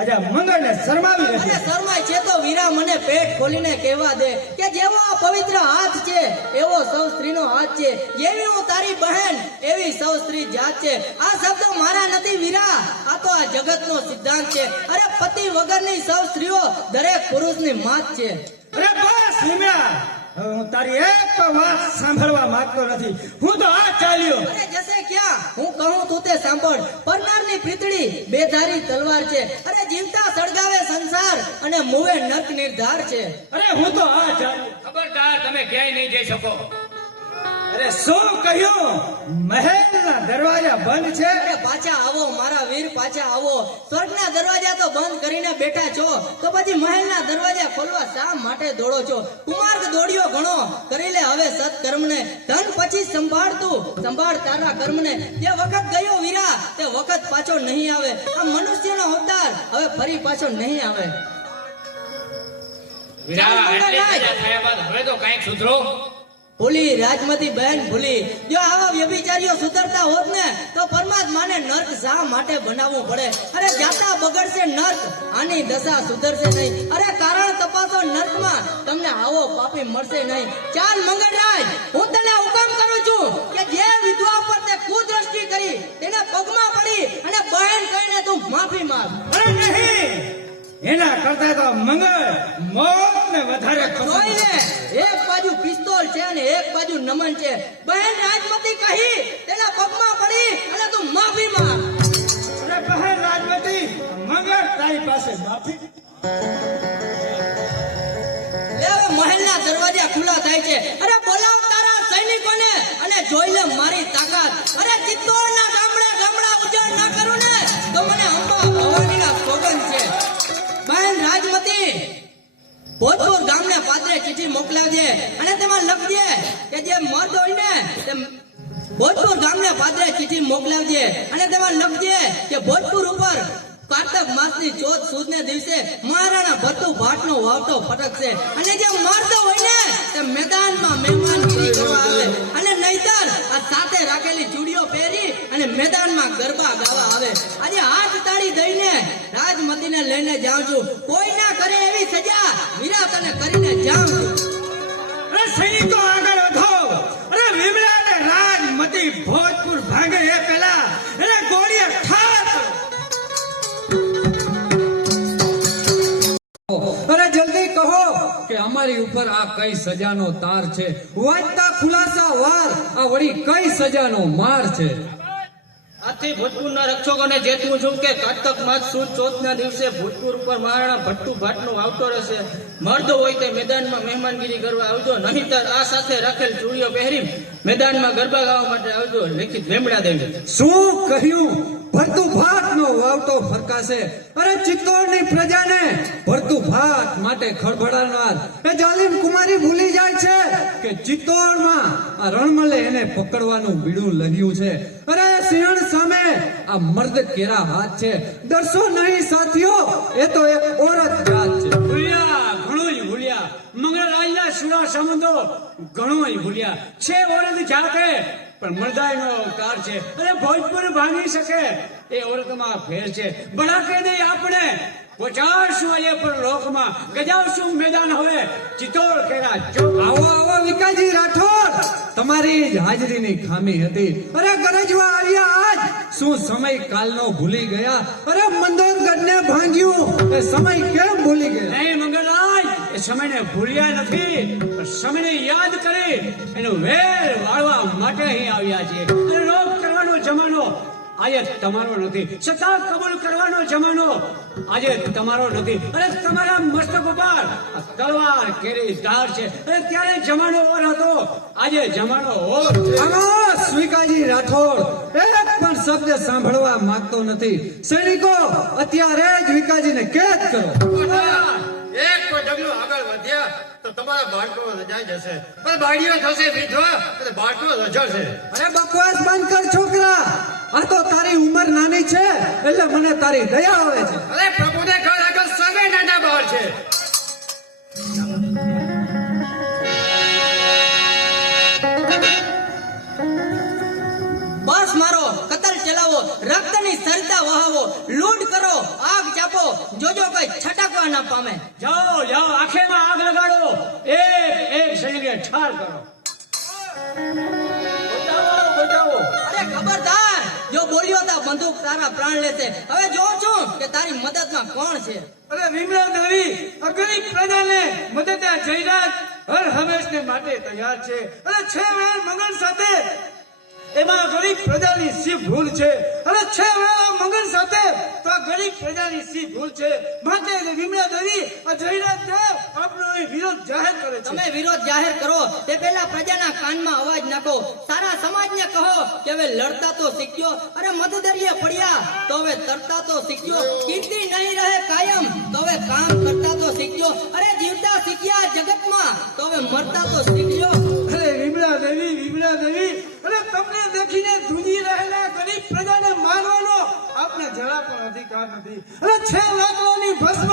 આજે મંગળને શરમાવી અરે રહ્યો. શરમાય છે તો વીરા મને પેટ ખોલીને કહેવા દે કે જેવો આ પવિત્ર હાથ છે એવો સૌ સ્ત્રીનો હાથ છે, જેવી હું તારી બહેન એવી સૌ સ્ત્રી જાત છે. આ શબ્દો મારા નથી વીરા, આ તો આ જગતનો સિદ્ધાંત છે. અરે પતિ વગરની સૌ સ્ત્રીઓ દરેક પુરુષની માત છે. અરે બસ વિમલા, હવે હું તારી એક પણ વાત સાંભળવા માંગતો નથી. હું તો આ ચાલ્યો. અરે જશે ક્યાં, હું કહું તું તે સાંભળ. પરનારની પ્રીતળી બેધારી તલવાર છે, અરે જીવતા સળગાવે સંસાર અને મુવે નર્ક નિર્ધાર છે. અરે હું તો આ ચાલ્યો. ખબરદાર, તમે ક્યાંય નહીં જઈ શકો. અરે શું કહ્યું? મહેલના દરવાજા બંધ છે. અરે પાછા આવો મારા વીર, પાછા આવો. સ્વર્ગના દરવાજા તો બંધ કરીને બેઠા છો, તો પછી મહેલના દરવાજા ખોલવા શા માટે દોડો છો? કુમાર્ગ દોડ્યો ઘણો, કરી લે હવે સત્કર્મને. ધન પછી સંભાળ તારા કર્મને. જે વખત ગયો વીરા તે વખત પાછો નહીં આવે. આ મનુષ્યનો અવતાર હવે ફરી પાછો નહીં આવે. વીરા, આટલી સજા થયા બાદ હવે તો કાંઈક સુધરો. ભૂલી રાજમતી બહેન ભૂલી. જો આવા વ્યભિચારીઓ સુધરતા હોત ને તો પરમાત્માને નર્ક શા માટે બનાવવું પડે? અરે જાતા બગડશે નર્ક, આની દશા સુધરશે નહીં. અરે કારણ તપાસો નર્કમાં, તમને આવો પાપી મળશે નહીં. ચાલ મંગળરાજ, હું તને હુકમ કરું છું કે જે વિધવા ઉપર તે કુદ્રષ્ટિ કરી તેને પગમાં પડી અને બહેન કહીને તું માફી માંગ. અરે નહીં, એના કરતા તો મંગળ મોતને વધારે પસંદ જોઈ છે. લે, એક બાજુ પિસ્તોલ છે અને એક બાજુ નમન છે. બહેન રાજમતી કહી તેના પગમાં પડી અને તું માફી માંગ. અરે બહેન રાજમતી, મંગળ તારી પાસે માફી. લે હવે મહેલના દરવાજા ખુલ્લા થાય છે. અરે બોલાવ તારા સૈનિકોને અને જોઈ લે મારી તાકાત. અરે ચિત્તોડના ગામડા ઉજાડ ના કરું ને તો મને અંબા ભવાનીના સોગંદ છે. બહેન રાજમતી, ભોજપુર ગામને પાદરે ચિઠ્ઠી મોકલાવજે અને તેમાં લખજે કે જે મર્દ હોય ને તે ભોજપુર ગામને પાદરે ચિઠ્ઠી મોકલાવજે અને તેમાં લખજે કે ભોજપુર ઉપર કારતક માસની ચોથ સુદને દિવસે મહારાણા ભટ્ટુ ભાટનો વાવટો ફટકશે અને જે મર્દ હોય ને તે મેદાનમાં મહેમાનગીરી કરવા આવે અને નહીતર આ સાથે રાખેલી ચૂડીઓ પહેરી અને મેદાનમાં ગરબા ગાવા આવે. આજે હાથ તાળી દઈને રાજમતીને લઈને જાઉં છું. કોઈ ના કરે એવી સજા વીરા તને કરીને જાઉં છું. અરે સૈનિકો આગળ વધો. અરે વિમલા અને રાજમતી ભોજપુર ભાગે એ પહેલા એને ગોળીએ ઠાર કરો. અરે જલ્દી કહો કે અમારી ઉપર આ કઈ સજાનો તાર છે? વાંચતા ખુલાસા વાર, આ વળી કઈ સજાનો માર છે? આથી ભોજપુરના રક્ષકોને જેતવું છું કે કારતક માસ સુદ ચોથના દિવસે ભોજપુર ઉપર મહારાણા ભટ્ટુ ભાટનો વાવટો રહેશે. મર્દ હોય તે મેદાનમાં મહેમાનગીરી કરવા આવજો, નહીંતર આ સાથે રાખેલ ચૂડીઓ પહેરી મેદાનમાં ગરબા ગાવા માટે આવજો. લેખિત વેમડા દેવી. શું કહ્યું? ભરતું ભાત નો વાવટો ફરકાશે. અરે ચિત્તોડની પ્રજાને ભરતું ભાત માટે ખળભળાવનાર એ જાલિમ કુમારી ભૂલી જાય છે કે ચિત્તોડમાં આ રણમલે એને પકડવાનું બીડું લહ્યું છે. અરે સિંહણ સામે આ મર્દ કેરા હાથ છે. ડરશો નહીં સાથીઓ, એ તો એક ઓરત જાત છે. ભૂલ્યા, ઘણોય ભૂલ્યા. મંગળરાજના સુરા સંબંધો ઘણોય ભૂલ્યા છે. ઓરત જાતે પણ મર્દાઈનો અવતાર છે અને ભોજપુર ભાંગી શકે એ ઓરતમાં ફેર છે. ભડાકે નહીં આપણે પહોંચાડશું એ પર લોકમાં, ગજાવશું મેદાન હવે ચિત્તોડ કેરા ચોક. આવો વિકાજી રાઠોડ, તમારી જ હાજરીની ખામી હતી. અરે ગરજવા આવ્યા આજ, શું સમય કાલનો ભૂલી ગયા? અરે મંદોરગઢને ભાંગ્યું એ સમય કેમ ભૂલી ગયા? નહીં મંગળરાજ, એ સમયને ભૂલ્યા નથી, પણ સમયને યાદ કરી એનો વેર વાળવા માટે અહીં આવ્યા છે. અને રોગ કરવાનો જમાનો આજે તમારો નથી, સત્તા કબૂલ કરવાનો જમાનો આજે તમારો નથી. અને તમારા મસ્તક ઉપર આ તલવાર કેરી ધાર છે. અને ત્યારે જમાનો ઓર હતો, આજે જમાનો ઓર છે. આમાં વિકાજી રાઠોડ એક પણ શબ્દ સાંભળવા માંગતો નથી. સૈનિકો અત્યારે જ વિકાજીને કેદ કરો. એક કોઈ ડગલું આગળ વધ્યા તો તમારા બાળકો રજાઈ જશે, પણ બાળીઓ થશે વિધવા અને બાળકો રજડશે. અરે બકવાસ બંધ કર છોકરા, આ તો તારી ઉંમર નાની છે એટલે મને તારી દયા આવે છે. અરે પ્રભુને ઘર આગળ છે. બસ મારો, કતલ ચલાવો, રક્તની સરતા વહાવો, લૂંટ કરો, આગ ચાપો, જોજો કોઈ છટકવા ના પામે. જાઓ જાઓ, આંખેમાં આગ લગાડો, એક સૈનિકને ઠાર કરો. અરે ખબરદાર, જો બોલ્યો તો બંદૂક તારા પ્રાણ લેશે. હવે જોઉં છું કે તારી મદદમાં કોણ છે. અરે વિમલા દેવી, આ ગરીબ પ્રજાને મદદે જયરાજ હર હંમેશને માટે તૈયાર છે. અને છે વેળ મંગળ સાથે એમાં ગરીબ પ્રજાની શી ભૂલ છે. અને છે વેળ મંગળ સાથે તો આ ગરીબ પ્રજાની શી ભૂલ છે. માટે વિમલા દેવી આ જયરાજ દેવ આપણો અહીં વિરોધ જાહેર કરે છે. તમે વિરોધ જાહેર કરો તે પહેલા પ્રજાના કાનમાં અવાજ નાખો. સારા સમાજને કહો કે હવે લડતા તો શીખ્યો, અરે મતદરીએ પડ્યા તો હવે તરતા તો શીખ્યો, કીર્તિ નહીં રહે કાયમ તો હવે કામ કરતા તો શીખ્યો, અરે જીવતા શીખ્યા જગતમાં તો હવે મરતા તો શીખ્યો. અરે વિમલા દેવી, અને તમને દેખીને ધ્રુજી રહેલા ગરીબ પ્રજાને મારવાનો આપને જરા પણ અધિકાર નથી. અને છે લાકડાની ભસ્મ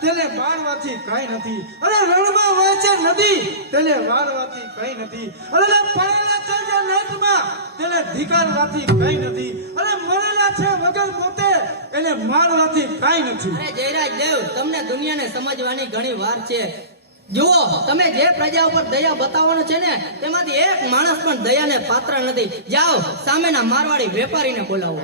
તેને બાળવાથી કાંઈ નથી. અને રણમાં વહેંચે નદી તેને વાળવાથી કંઈ નથી. અને પડેલા ચલજે નેટમાં તેને ધિકારવાથી કંઈ નથી. અને મરેલા છે વગર પોતે એને મારવાથી કાંઈ નથી. અરે જયરાજ દેવ, તમને દુનિયાને સમજવાની ઘણી વાર છે. જુઓ, તમે જે પ્રજા ઉપર દયા બતાવવાનો છે ને તેમાંથી એક માણસ પણ દયાને પાત્ર નથી. જાઓ સામેના મારવાડી વેપારીને બોલાવો.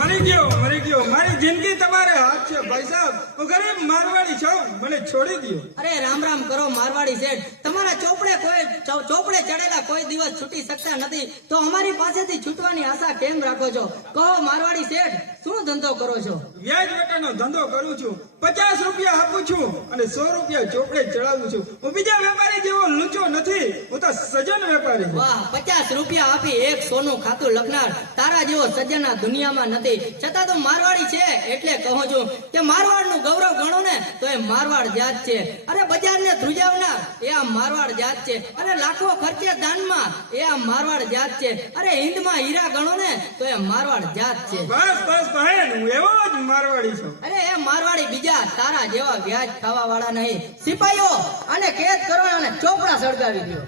મરી ગયો, મારી જિંદગી તમારે હાથ છે ભાઈ સાહેબ. હું ગરીબ મારવાડી છું, મને છોડી દો. અરે રામ રામ કરો મારવાડી શેઠ, તમારા ચોપડે ચડેલા કોઈ દિવસ છૂટી શકતા નથી તો અમારી પાસેથી છૂટવાની આશા કેમ રાખો છો? કહો મારવાડી શેઠ, શું ધંધો કરો છો? વ્યાજ વેટાનો ધંધો કરું છું. 50 રૂપિયા આપું છું અને 100 રૂપિયા ચોપડે ચડાવું છું. હું બીજા વેપારી જેવો લૂંચો નથી, હું તો સજ્જન વેપારી છું. વાહ, 50 રૂપિયા આપી એક સોનું ખાતું લખનાર તારા જેવો સજ્જન આ દુનિયામાં નથી. છતાં તો મારવાડી છે એટલે કહું છું કે મારવાડનું ગૌરવ ગણો ને તો એ મારવાડ જાત છે. અરે બજારને ધ્રુજાવનાર એ આ મારવાડ જાત છે. અરે લાખો ખર્ચે દાનમાં એ આ મારવાડ જાત છે. અરે હિન્દમાં હીરા ગણો ને તો એ મારવાડ જાત છે. બસ બહેન, હું એવો જ મારવાડી છું. અરે એ મારવાડી બીજા તારા જેવા વ્યાજ ખાવા વાળા નહીં. સિપાહીઓ અને કેદ કરો અને ચોપડા સળગાવી દો.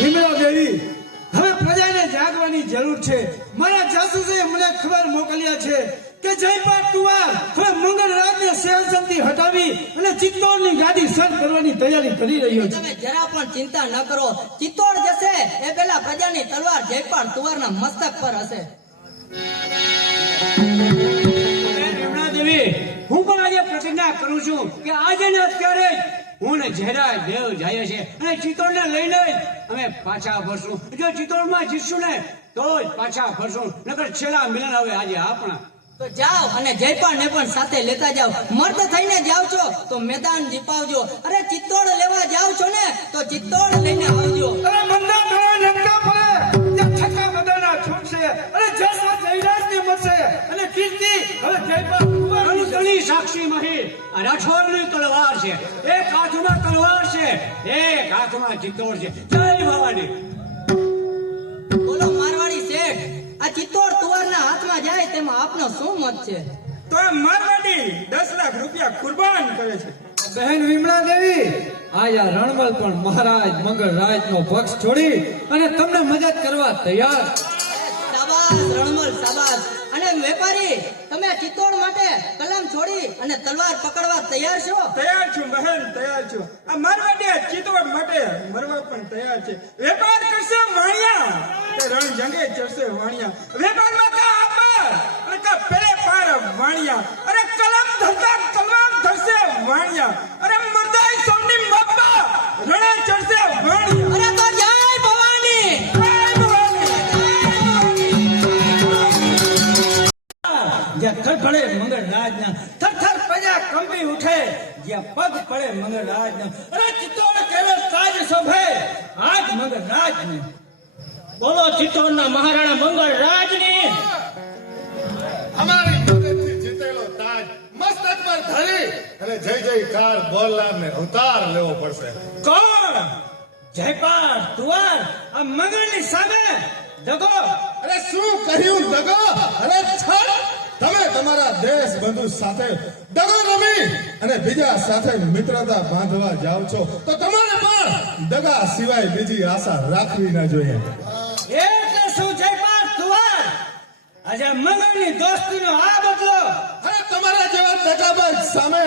વિમલા દેવી, હવે પ્રજાને જાગવાની જરૂર છે. મારા જાસૂસે મને ખબર મોકલ્યા છે કે જયપાલ તુવાર હવે મંગળરાજને સિંહાસનથી હટાવી અને ચિત્તોડની ગાદી સર કરવાની તૈયારી કરી રહ્યો છે. તમે જરા પણ ચિંતા ન કરો. ચિત્તોડ જશે એ પહેલા પ્રજાની તલવાર જયપાલ તુવારના મસ્તક પર હશે. વિમલા દેવી, હું પણ આજે પ્રતિજ્ઞા કરું છું કે આજે ને અત્યારે જ હું ને જયરાજ દેવ જાય છે અને ચિત્તોડને લઈને જ અમે પાછા ફરશું. જો ચિત્તોડમાં જીતશું ને તો જ પાછા ફરશું, નકર છેલ્લા મિલન હવે આજે આપણા. તો જાઓ અને જયપાલ ને પણ સાથે લેતા જાઓ. મર્દ થઈને જાવ છો તો મેદાન દીપાવજો. અરે ચિત્તોડ લેવા જાવ છો ને તો ચિત્તોડ લઈને આવજો. અરે બંદા ધોળા લટકા પડે ત્યાં છક્કા બધાના છૂટશે. અરે જસ જયરાજને મળશે અને કીર્તિ હવે જયપાલ તુવારની છે. ઘણી સાક્ષી મહી આ રાઠોડની તલવાર છે. એક હાથમાં તલવાર છે, એક હાથમાં ચિત્તોડ છે. જય ભવાની. બોલો મારવાડી શેઠ, આ ચિત્તોડ તુવારના હાથમાં જાય તેમાં આપનો શું મત છે? તો આ મારવાડી 10 લાખ રૂપિયા કુરબાન કરે છે. બહેન વિમલા દેવી, આયા રણમલ પણ મહારાજ મંગળરાજનો પક્ષ છોડી અને તમને મદદ કરવા તૈયાર. શાબાશ રણમલ શાબાશ. અને વેપારી, તમે ચિત્તોડ માટે કલમ છોડી અને તલવાર પકડવા તૈયાર છો? તૈયાર છું બહેન, તૈયાર છું. આ મારવાડી ચિત્તોડ માટે મરવા પણ તૈયાર છે. વેપાર કરશે વાણિયા તે રણ જંગે ચડશે વાણિયા. વેપારમાં કા આપર અને કા પેલે પાર વાણિયા. અરે કલમ ધરતા તલવાર ધરશે વાણિયા. અરે મરદાઈ સૌની બાપા રણે ચડશે વાણિયા. અરે તો જય ભવાની. જ્યાં થર પડે મંગળરાજના થર પ્રજા કંપી ઉઠે. જ્યાં પગ પડે મંગળરાજના અરે ચિત્તોડ કેવો તાજ શોભે આજ મંગળરાજને. બોલો ચિત્તોડના મહારાણા મંગળરાજની. અમારી મદદથી જીતેલો તાજ મસ્તક પર ધરી અને જય જયકાર બોલનારને અવતાર લેવો પડશે. કોણ? જયપાલ તુવાર આ મંગળની સામે દગો અરે શું કહ્યું દગો? અરે છળ! તમે તમારા દેશ બંધુ સાથે દગો રમી અને બીજા સાથે મિત્રતા બાંધવા જાઓ છો તો તમારે પણ દગા સિવાય બીજી આશા રાખવી ના જોઈએ. એટલે શું જયપાલ તુવાર આજે મંગળની દોસ્તીનો આ બદલો? અરે તમારા જેવા દગાબાજ સામે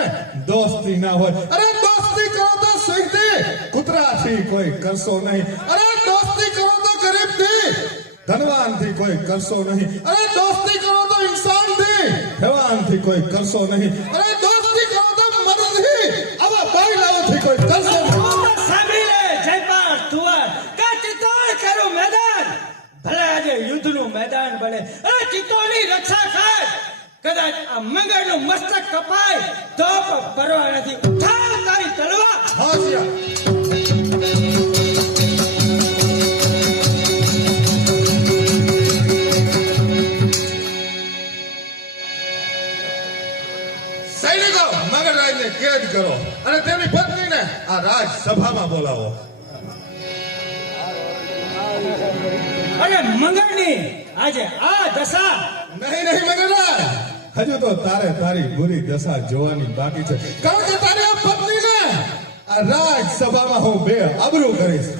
દોસ્તી ના હોય. અરે દોસ્તી કરો તો સુખથી, કૂતરાથી કોઈ કરશો નહીં. અરે દોસ્તી કરો તો ગરીબથી, ધનવાનથી કોઈ કરશો નહીં. અરે દોસ્તી કરો તો ઇન્સાનથી, હેવાનથી કોઈ કરશો નહીં. અરે દોસ્તી કરો તો મર્દથી, આવા બાયલાઓથી કોઈ કરશો નહીં. સાંભળી લે જયપાલ તુવાર કે ચિત્તોડ કરું મેદાન ભલે આજે યુદ્ધનું મેદાન બને અરે ચિત્તોડની રક્ષા કર. કદાચ આ મંગળનું મસ્તક કપાય તો પણ પરવા નથી. ઉઠાવ તારી તલવાર. હાશિયા. સૈનિકો મગરરાજને કેદ કરો અને તેની પત્નીને આ રાજ સભામાં બોલાવો. અને મંગળની આજે આ દશા નહીં મગરરાજ, હજુ તો તારે તારી બુરી દશા જોવાની બાકી છે. કારણ કે તારી આ પત્નીને આ રાજ સભામાં હું બે આબરૂ કરીશ.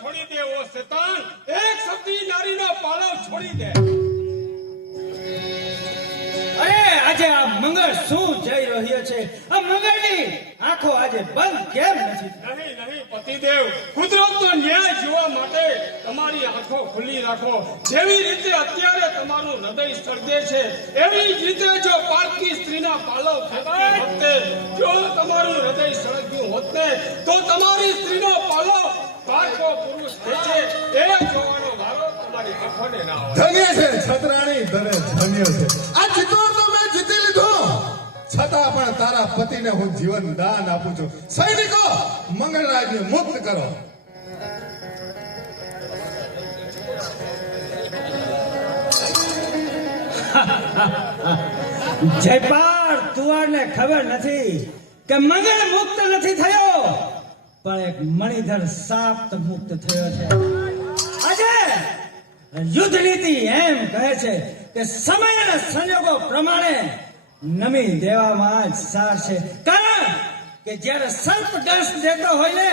છોડી દે ઓ શેતાન, એક સતી નારીનો પાલવ છોડી દે. અરે આજે આ મંગળ શું જઈ રહ્યો છે? આ મંગળની આંખો આજે બંધ કેમ નથી? નહીં પતિદેવ, કુદરતનો ન્યાય જોવા માટે તમારી આંખો ખુલ્લી રાખો. જેવી રીતે અત્યારે તમારું હૃદય સળગે છે એવી જ રીતે જો પારકી સ્ત્રીના પાલવ ખેંચતી વખતે જો તમારું હૃદય સળગ્યું હોત ને તો તમારી સ્ત્રીનો પાલવ પારકો પુરુષ ખેંચે એ જોવાનો વારો તમારી આંખોને ના હોય. ધન્ય છે છત્રાણી, તને ધન્ય છે. આ ચિત્તોડ તો મેં જીતી લીધું, છતાં પણ તારા પતિને હું જીવન દાન આપું છું. સૈનિકો મંગળરાજને મુક્ત કરો. જયપાલ તુવારને ખબર નથી કે મંગળ મુક્ત નથી થયો પણ એક મણિધર સાપ્ત મુક્ત થયો છે. આજે યુદ્ધ નીતિ એમ કહે છે કે સમય અને સંજોગો પ્રમાણે નમી દેવામાં જ સાર છે. કારણ કે જ્યારે સર્પ દંશ દેતો હોય ને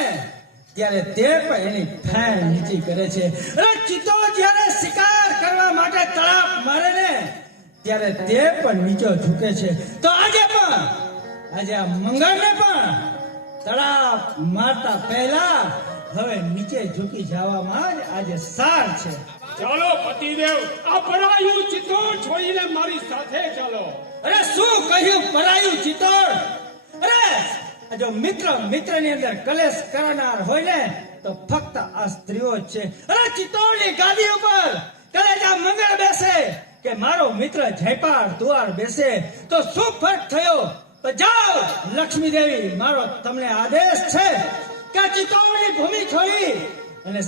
ત્યારે તે પણ એની ફેણ નીચી કરે છે. અને ચિત્તો જ્યારે શિકાર કરવા માટે તળાપ મારે ને ત્યારે તે પણ નીચો ઝૂકે છે. તો આજે આ મંગળને પણ તળાપ મારતા પહેલા હવે નીચે ઝૂકી જવામાં જ આજે સાર છે. ચાલો પતિદેવ, આ પરાયું ચિત્તોડ છોડીને મારી સાથે ચાલો. અરે શું કહ્યું પરાયું ચિત્તોડ? અરે જો મિત્રની અંદર કલેશ કરનાર હોય ને તો ફક્ત આ સ્ત્રીઓ જ છે. અરે ચિત્તોડની ગાદી ઉપર કલેજા મંગળ બેસે કે મારો મિત્ર જયપાલ તુવાર બેસે તો શું ફરક થયો? તો જાઓ લક્ષ્મી દેવી, મારો તમને આદેશ છે કે ચિત્તોડની ભૂમિ છોડી અને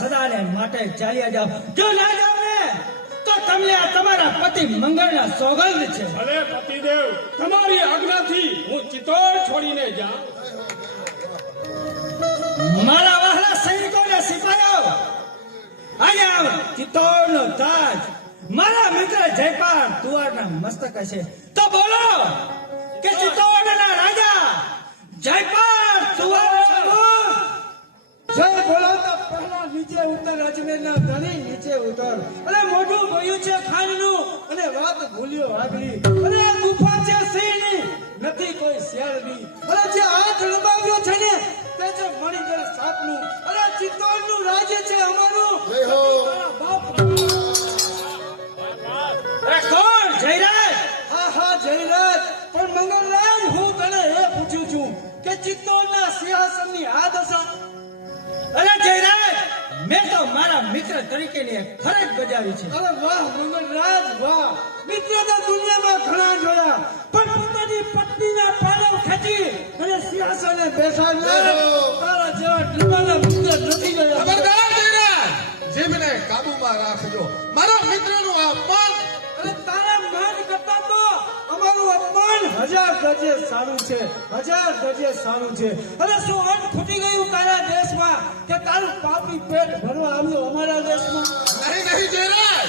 સદાને માટે ચાલ્યા જાઓ. જો ના જાઓ ને તો તમને આ તમારા પતિ મંગળના સોગંદ છે. ભલે પતિદેવ, તમારી આજ્ઞાથી હું ચિત્તોડ છોડીને જાઉં. મારા વહાલા સૈનિકોને સિપાહીઓ, આજે આ ચિત્તોડનો તાજ મારા મિત્ર જયપાલ તુવારના મસ્તક છે. તો બોલો કે ચિત્તોડના રાજા જયપાલ તુવાર જય બોલો તો પહેલા નીચે ઉતર, અજમેરના ધણી નીચે ઉતર. અને મોઢું ભર્યું છે ખાંડનું અને વાત ભૂલ્યો આગલી. અને આ ગુફા છે સિંહની, નથી કોઈ શિયાળની. અને જે હાથ લંબાવ્યો છે ને તે છે મણિધર સાપનું. અને ચિત્તોડનું રાજ્ય છે અમારું. તારા બાપનું. અરે કોણ જયરાજ? હા જયરાજ. પણ મંગળરાજ, હું તને એ પૂછું છું કે ચિત્તોડના સિંહાસનની આ દશા. અરે જયરાજ, મેં તો મારા મિત્ર તરીકેની એક ફરજ બજાવી છે. અરે વાહ મંગળરાજ વાહ. મિત્ર તો દુનિયામાં ઘણા જોયા, પણ પોતાની પત્નીના પાલવ ખેંચી અને સિંહાસને બેસાડનાર તારા જેવા ડીબાના મિત્ર નથી જોયા. ખબરદાર જયરાજ, જીભને કાબુમાં રાખજો. મારા મિત્રનું આ અપમાન. અને તારા માન કરતા તો અમારું અપમાન હજાર દરજે સારું છે, હજાર દરજે સારું છે. અરે શું અન્ન ખૂટી ગયું તારા દેશમાં કે તારું પાપી પેટ ભરવા આવ્યું અમારા દેશમાં? નહીં જયરાજ,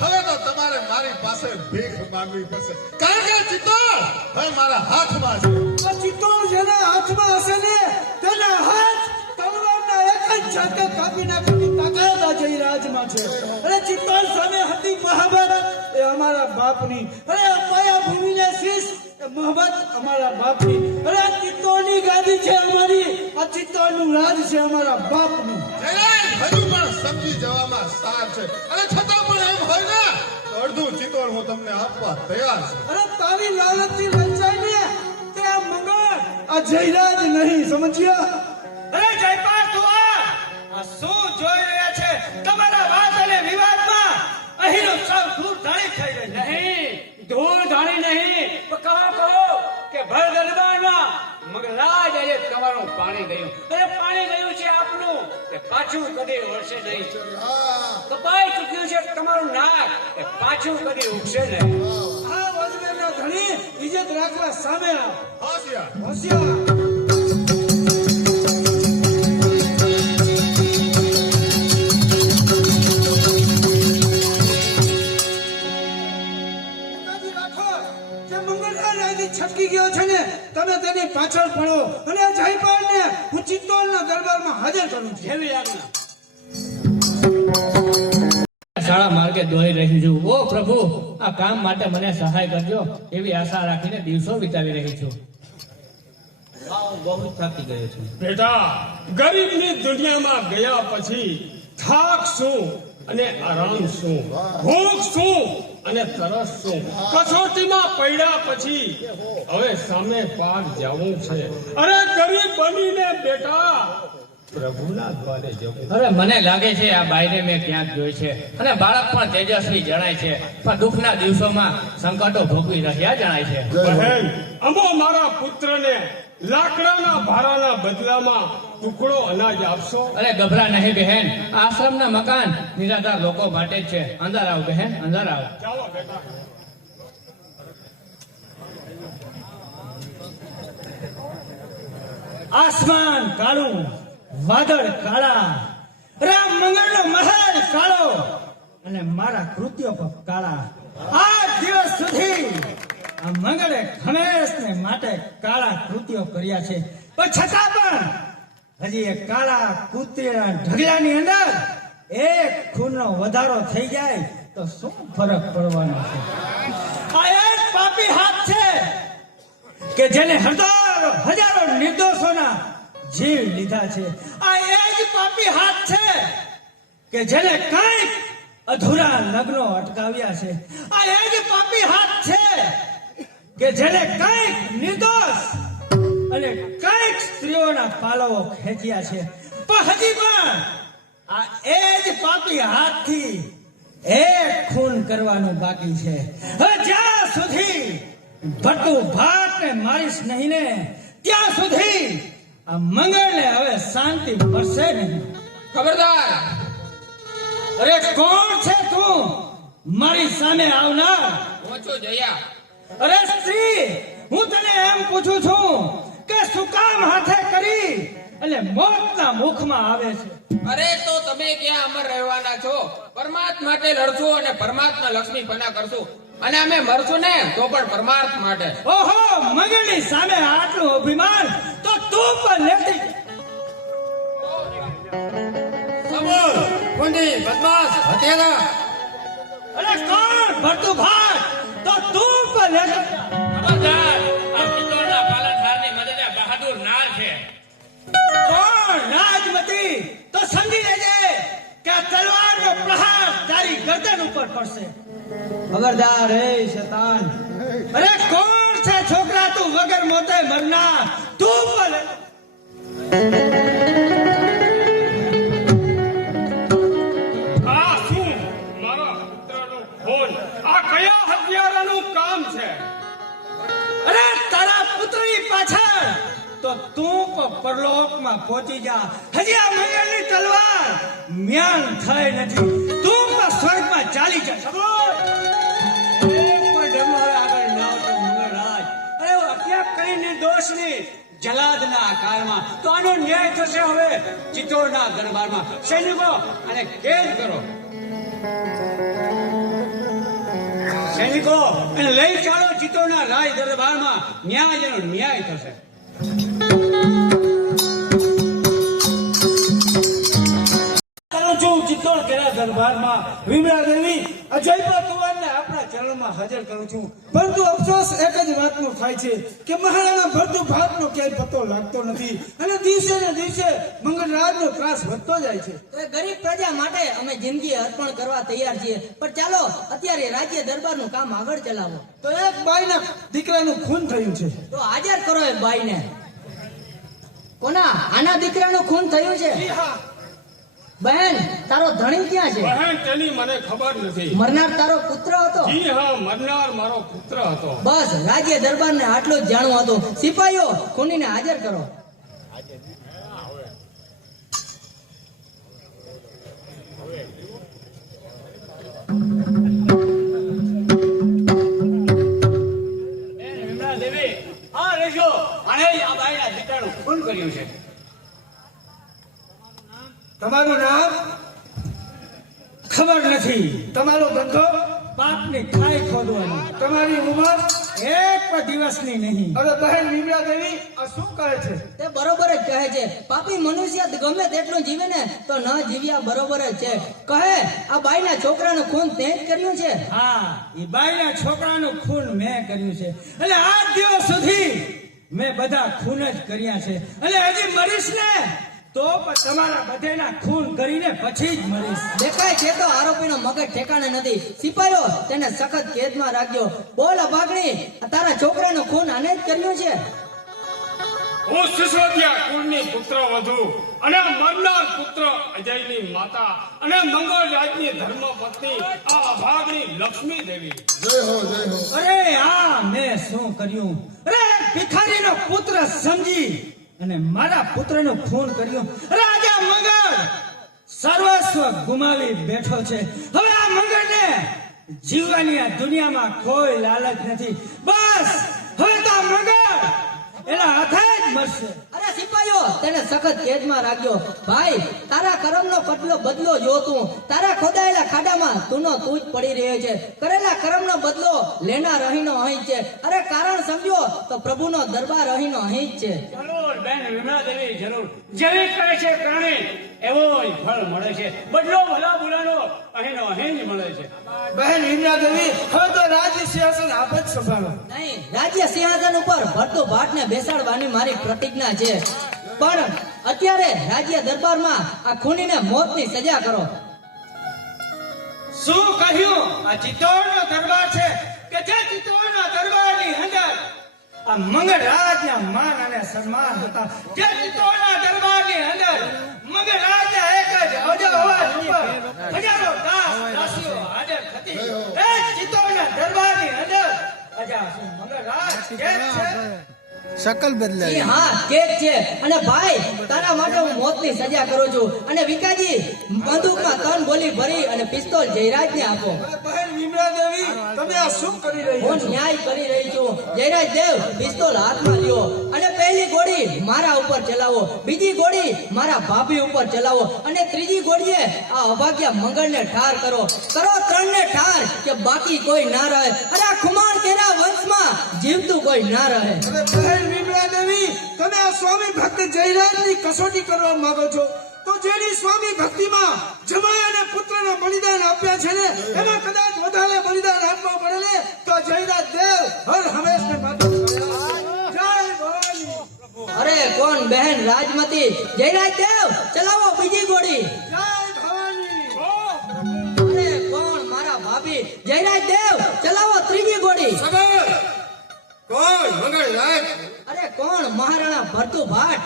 હવે તો તમારે મારી પાસે ભીખ માંગવી પડશે, કારણ કે ચિત્તોડ હવે મારા હાથમાં છે. તો ચિત્તોડ જેના હાથમાં હશે ને તેના હાથ તલવારના એક જ ઝાટકે કાપી નાખવાની તાકાત આ જયરાજમાં છે. અરે ચિત્તોડ સામે હતી મહાબત એ અમારા બાપની, અરે માયા ભૂમિને શીશ એ મોહબ્બત અમારા બાપની, અરે આ ચિત્તોડની ગાદી છે અમારી, આ ચિત્તોડનું રાજ છે અમારા બાપનું. જયરાજ હજુ પણ સમજી જવામાં સાર છે, અને છતાં પણ એમ હોય ને તો અડધું ચિત્તોડ હું તમને આપવા તૈયાર છું. અરે તારી લાલચથી લલચાઈને તે આ મંગળ આ જયરાજ નહીં, સમજ્યા? અરે જયપાલ તું આ શું જોઈ રહ્યા છે? તમારા વાત અને વિવાદમાં અહીંનો સૌ દૂર ધાણી થઈ રહી છે. નહીં, ધૂળ ધાણી નહીં, તો કહો કે ભર દરબારમાં મગરાજ આજે તમારું પાણી ગયું. અરે પાણી ગયું છે આપનું, કે પાછું કદી વળશે નહીં. કપાઈ ચૂક્યું છે તમારું નાક, કે પાછું કદી ઉગશે નહીં. આ વજવેના ધણી ઇજ્જત રાખવા સામે આવ. હોશિયાર. હોશિયાર. છટકી ગયો છે ને તમે તેની પાછળ પડો અને જયપાલને હું ચિત્તોડના દરબારમાં હાજર કરું છું. એવી આજ્ઞા. શાળા માર્ગે દોડી રહી છું. ઓ પ્રભુ, આ કામ માટે મને સહાય કરજો એવી આશા રાખીને દિવસો વિતાવી રહી છું. હું બહુ થાકી ગયો છું. બેટા, ગરીબની દુનિયામાં ગયા પછી થાક શું અને આરામ શું, ભૂખ શું અને તરસ શું, કસોટીમાં પડ્યા પછી હવે સામે પાર જવું છે. અરે ગરીબ બનીને બેટા પ્રભુના દ્વારે જવું. અરે મને લાગે છે આ બાઈને મેં ક્યાંક જોઈ છે, અને બાળક પણ તેજસ્વી જણાય છે, પણ દુઃખના દિવસોમાં સંકટો ભોગવી રહ્યા જણાય છે. બહેન, અમો મારા પુત્રને લાકડાના ભારાના બદલામાં ટુકડો અનાજ આપશો? અરે ગભરા નહીં બહેન, આશ્રમના મકાન નિરાધાર લોકો માટે જ છે. અંદર આવ બહેન, અંદર આવ. ચાલો બેટા. આસમાન કાળું, વાદળ કાળા, રામ મંગળનો મહેલ કાળો અને મારા કૃત્યો પણ કાળા. આ દિવસ સુધી આ મંગળે ગણેશને માટે કાળા કૃત્યો કર્યા છે, પણ છતાં પણ હજી એ કાળા કૃત્યના ઢગલાની અંદર એક ખૂનનો વધારો થઈ જાય તો શું ફરક પડવાનો છે? આ એક પાપી હાથ છે કે જેને હજારો નિર્દોષોના જીવ લીધા છે. આ એ જ પાપી હાથ છે કે જેને કંઈક અધૂરા લગ્નો અટકાવ્યા છે. આ એ જ પાપી હાથ છે કે જેને કંઈક નિર્દોષ અને કંઈક સ્ત્રીઓના પાલવો ખેંચ્યા છે. પણ હજી પણ આ એ જ પાપી હાથથી એક ખૂન કરવાનું બાકી છે. હવે જ્યાં સુધી ભટ્ટુ ભાતને મારીશ નહીં ને ત્યાં સુધી આ મંગળને હવે શાંતિ મળશે નહીં. ખબરદાર! અરે કોણ છે તું મારી સામે આવનાર? હું છું જયા. અરે સ્ત્રી, હું તને એમ પૂછું છું કે શું કામ હાથે કરી અને મોતના મુખમાં આવે છે? અરે તો તમે ક્યાં અમર રહેવાના છો? પરમાત્મા માટે લડશું અને પરમાત્મા લક્ષ્મી પના કરશું, અને અમે મરશું ને તો પણ પરમાર્થ માટે. ઓહો, મંગળની સામે આટલું અભિમાન તો તું પણ લેતી. સમોર, કુંડી, બદમાશ, હત્યારા. અરે કોણ ભટ્ટુ ભાત તો તું પણ લેતી. ખબરદાર! આ પિત્તોળના પાલનહારની મદદે બહાદુર નાર છે. કોણ રાજમતી તો સમજી લેજે કે આ તલવારનો પ્રહાર તારી ગરદન ઉપર પડશે. ખબરદાર હે શેતાન. અરે કોણ છે છોકરા તું વગર મોતે મરનાર? તું બોલે. આ શું મારા પુત્રનું ખૂન? આ કયા હત્યારાનું કામ છે? અરે તારા પુત્રની પાછળ તો તું પણ પરલોકમાં પહોંચી જા. હજી આ મંગળની તલવાર મ્યાન થઈ નથી. તું પણ સ્વર્ગમાં ચાલી જા. એક પણ ડગલો હવે આગળ ના આવતો મંગળરાજ. અરે જલાદના કાળમાં. તો આનો ન્યાય થશે હવે ચિત્તોડના દરબારમાં. સૈનિકો અને કેદ કરો. સૈનિકો અને લઈ ચાલો ચિત્તોડના રાજ દરબારમાં. ન્યાયનો ન્યાય થશે. કરું છું ચિત્તોડ કેરા દરબારમાં વિમલા દેવી અજયપા કુંવરને આપણા ચરણમાં હાજર કરું છું. પરંતુ અફસોસ એક જ વાતનો થાય છે કે મહારાણા ભરતુ ભાતનો ક્યાંય પતો લાગતો નથી અને દિવસે ને દિવસે મંગળરાજનો ત્રાસ વધતો જાય છે. તો એ ગરીબ પ્રજા માટે અમે જિંદગી અર્પણ કરવા તૈયાર છીએ, પણ ચાલો અત્યારે રાજ્ય દરબારનું કામ આગળ ચલાવો. તો એક બાઈના દીકરાનું ખૂન થયું છે. તો હાજર કરો એ બાઈને. કોના? આના દીકરાનું ખૂન થયું છે. બહેન, તારો ધણી ક્યાં છે? બહેન તેની મને ખબર નથી. મરનાર તારો પુત્ર હતો? જી હા, મરનાર મારો પુત્ર હતો. બસ રાજ્ય દરબારને આટલું જ જાણવું હતું. સિપાહીઓ ખૂનીને હાજર કરો. વિમલા દેવી, આ લેજો. આણે આ બાઈના દીકરાનું ખૂન કર્યું છે. તમારું નામ ખબર નથી. તમારો ધંધો પાપની ખાઈ ખોદવાનો. તમારી ઉંમર એક પણ દિવસની નહીં. હવે બહેન વિમલા દેવી આ શું કહે છે? તે બરોબર જ કહે છે. પાપી મનુષ્ય ગમે તેટલું જીવે ને તો ન જીવ્યા બરોબર જ છે. કહે આ બાઈના છોકરાનું ખૂન તે જ કર્યું છે? હા, એ બાઈના છોકરાનું ખૂન મેં કર્યું છે. એટલે આજ દિવસ સુધી મેં બધા ખૂન જ કર્યા છે અને હજી મરીશ ને તો પણ તમારા બધાના ખૂન કરીને પછી જ મરીશ. દેખાય છે તો આરોપીનો મગજ ઠેકાણે નથી. સિપાહીઓ તેને સખત કેદમાં રાખજો. બોલ અભાગણી, તારા છોકરાનું ખૂન આને જ કર્યું છે? હું સિસોદિયા કુળની પુત્ર વધુ અને મરનાર પુત્ર અજયની માતા અને મંગળ રાજની ધર્મપત્ની આ અભાગની લક્ષ્મી દેવી. જય હો જય હો. અરે આ મેં શું કર્યું? અરે ભિખારીનો પુત્ર સમજી અને મારા પુત્રનું ખૂન કર્યું. રાજા મંગળ સર્વસ્વ ગુમાવી બેઠો છે. હવે આ મંગળને જીવવાની આ દુનિયામાં કોઈ લાલચ નથી. બસ હવે તો આ મંગળ એના હાથે જ મરશે. અરે સિપાહીઓ તેને સખત કેદમાં રાખજો. ભાઈ, તારા કર્મનો બદલો જોતું. તારા ખોદાયેલા ખાડામાં તું જ પડી રહ્યો છે. કરેલા કર્મનો બદલો લેનાર અહીંનો અહીં જ છે. અરે કારણ સમજો તો પ્રભુનો દરબાર અહીંનો અહીં જ છે. જરૂર બેન વિમલા દેવી, જરૂર. જેવી કહે છે પ્રાણી એવો જ ફળ મળે છે. બદલો ભલા બુલાનો અહીંનો અહીં જ મળે છે. બહેન વિમલા દેવી હવે તો રાજ્ય સિંહાસન આપ જ સંભાળો. નહીં, રાજ્ય સિંહાસન ઉપર ભરતો ભાટને બેસાડવાની મારી પ્રતિજ્ઞા છે. પણ અત્યારે રાજ્ય દરબારમાં આ ખૂનીને મોતની સજા કરો. શું કહ્યું? આ ચિત્તોડનો દરબાર છે કે જે ચિત્તોડના દરબારની અંદર આ મંગળરાજના માન અને સન્માન હતા. જે ચિત્તોડના દરબારની અંદર મંગળરાજના એક જ અવાજ ઉપર હજારો દાસ દાસીઓ હાજર હતી. એ ચિત્તોડના દરબારની અંદર અજા શું મંગળરાજ કે છે? ઈ હા, કેક છે. અને ભાઈ, તારા માટે હું મોતની સજા કરું છું. અને વિકાજી, બંદૂકમાં 3 ગોળી ભરી અને પિસ્તોલ જયરાજને આપો. બહેન વિમલા દેવી તમે આ શું કરી રહી હું છો? ન્યાય કરી રહી છું. જયરાજ દેવ, પિસ્તોલ હાથમાં લ્યો અને પહેલી ગોળી મારા ઉપર ચલાવો, બીજી ગોળી મારા ભાભી ઉપર ચલાવો અને ત્રીજી ગોળીએ આ અભાગ્યા મંગળને ઠાર કરો. 3 ને ઠાર કે બાકી કોઈ ના રહે અને આ ખુમાણ કેરા વંશમાં જીવતું કોઈ ના રહે. બહેન વિમલા દેવી તમે આ સ્વામી ભક્ત જયરાજની કસોટી કરવા માંગો છો તો જેની સ્વામી ભક્તિમાં જમાઈ અને પુત્રના બલિદાન આપ્યા છે ને એમાં કદાચ વધારે બલિદાન આપવા પડે ને તો જયરાજ દેવ હર હંમેશને માટે જય ભવાની. અરે કોણ બહેન રાજમતી? જયરાજ દેવ, ચલાવો બીજી ગોળી. જય ભવાની. અરે કોણ મારા ભાભી? જયરાજ દેવ, ચલાવો ત્રીજી ગોળી. ખબર કોણ? મંગળરાજ. અરે કોણ? મહારાણા ભરતુ ભાટ.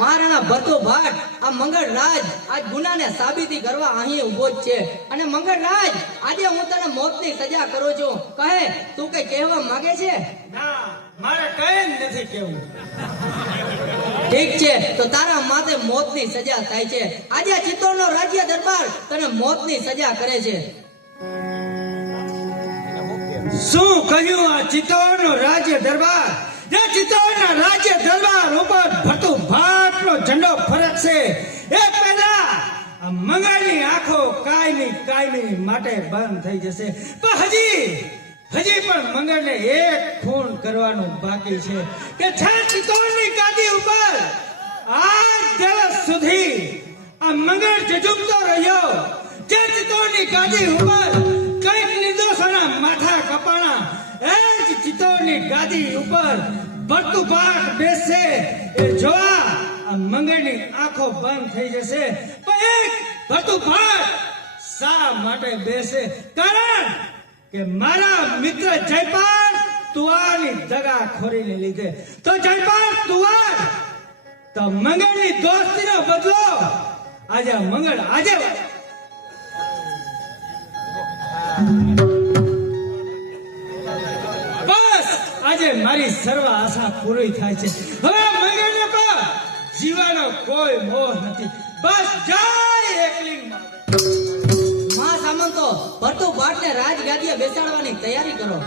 મહારાણા ભરતુ ભાટ, આ મંગળરાજ આજ ગુનાને સાબિતી કરવા અહીં ઉભો જ છે. અને મંગળરાજ, આજે હું તને મોતની સજા કરું છું. કહે તું કઈ કહેવા માંગે છે? ના, મારે કઈ નથી કેવું. ઠીક છે, તો તારા માથે મોતની સજા થાય છે. આજે ચિત્તોડનો રાજ્ય દરબાર તને મોતની સજા કરે છે. શું કહ્યું? આ ચિત્તોડનો રાજ્ય દરબાર જે ચિત્તોડના રાજ્ય દરબાર ઉપર ભરતું ભાટનો ઝંડો ફરકશે એ પહેલા આ મંગળની આંખો કાયમી માટે બંધ થઈ જશે. પણ હજી પણ મંગળને એક ખૂન કરવાનું બાકી છે કે છે ચિત્તોડની ગાદી ઉપર આજ દિવસ સુધી આ મંગળ જજુમતો રહ્યો. જે ચિત્તોડની ગાદી ઉપર કઈક નિર્દોષોના માથા કપાણા એ જ ચિત્તોડની ગાદી ઉપર ભરતું ભાટ બેસશે એ જોવા આ મંગળની આંખો બંધ થઈ જશે. પણ એક ભરતું ભાટ શા માટે બેસે? કારણ કે મારા મિત્ર જયપાલ તુવારની દગા ખોરીને લીધે. તો જયપાલ તુવાર તો મંગળની દોસ્તીનો બદલો આજે મંગળ આજે બસ આજે મારી સર્વ આશા પૂરી થાય છે. હવે મંગળને પર જીવાનો કોઈ મોહ નથી. બસ જય એકલિંગ મા સામંતો ભરતું ભાટને રાજગાદીએ બેસાડવાની તૈયારી કરો.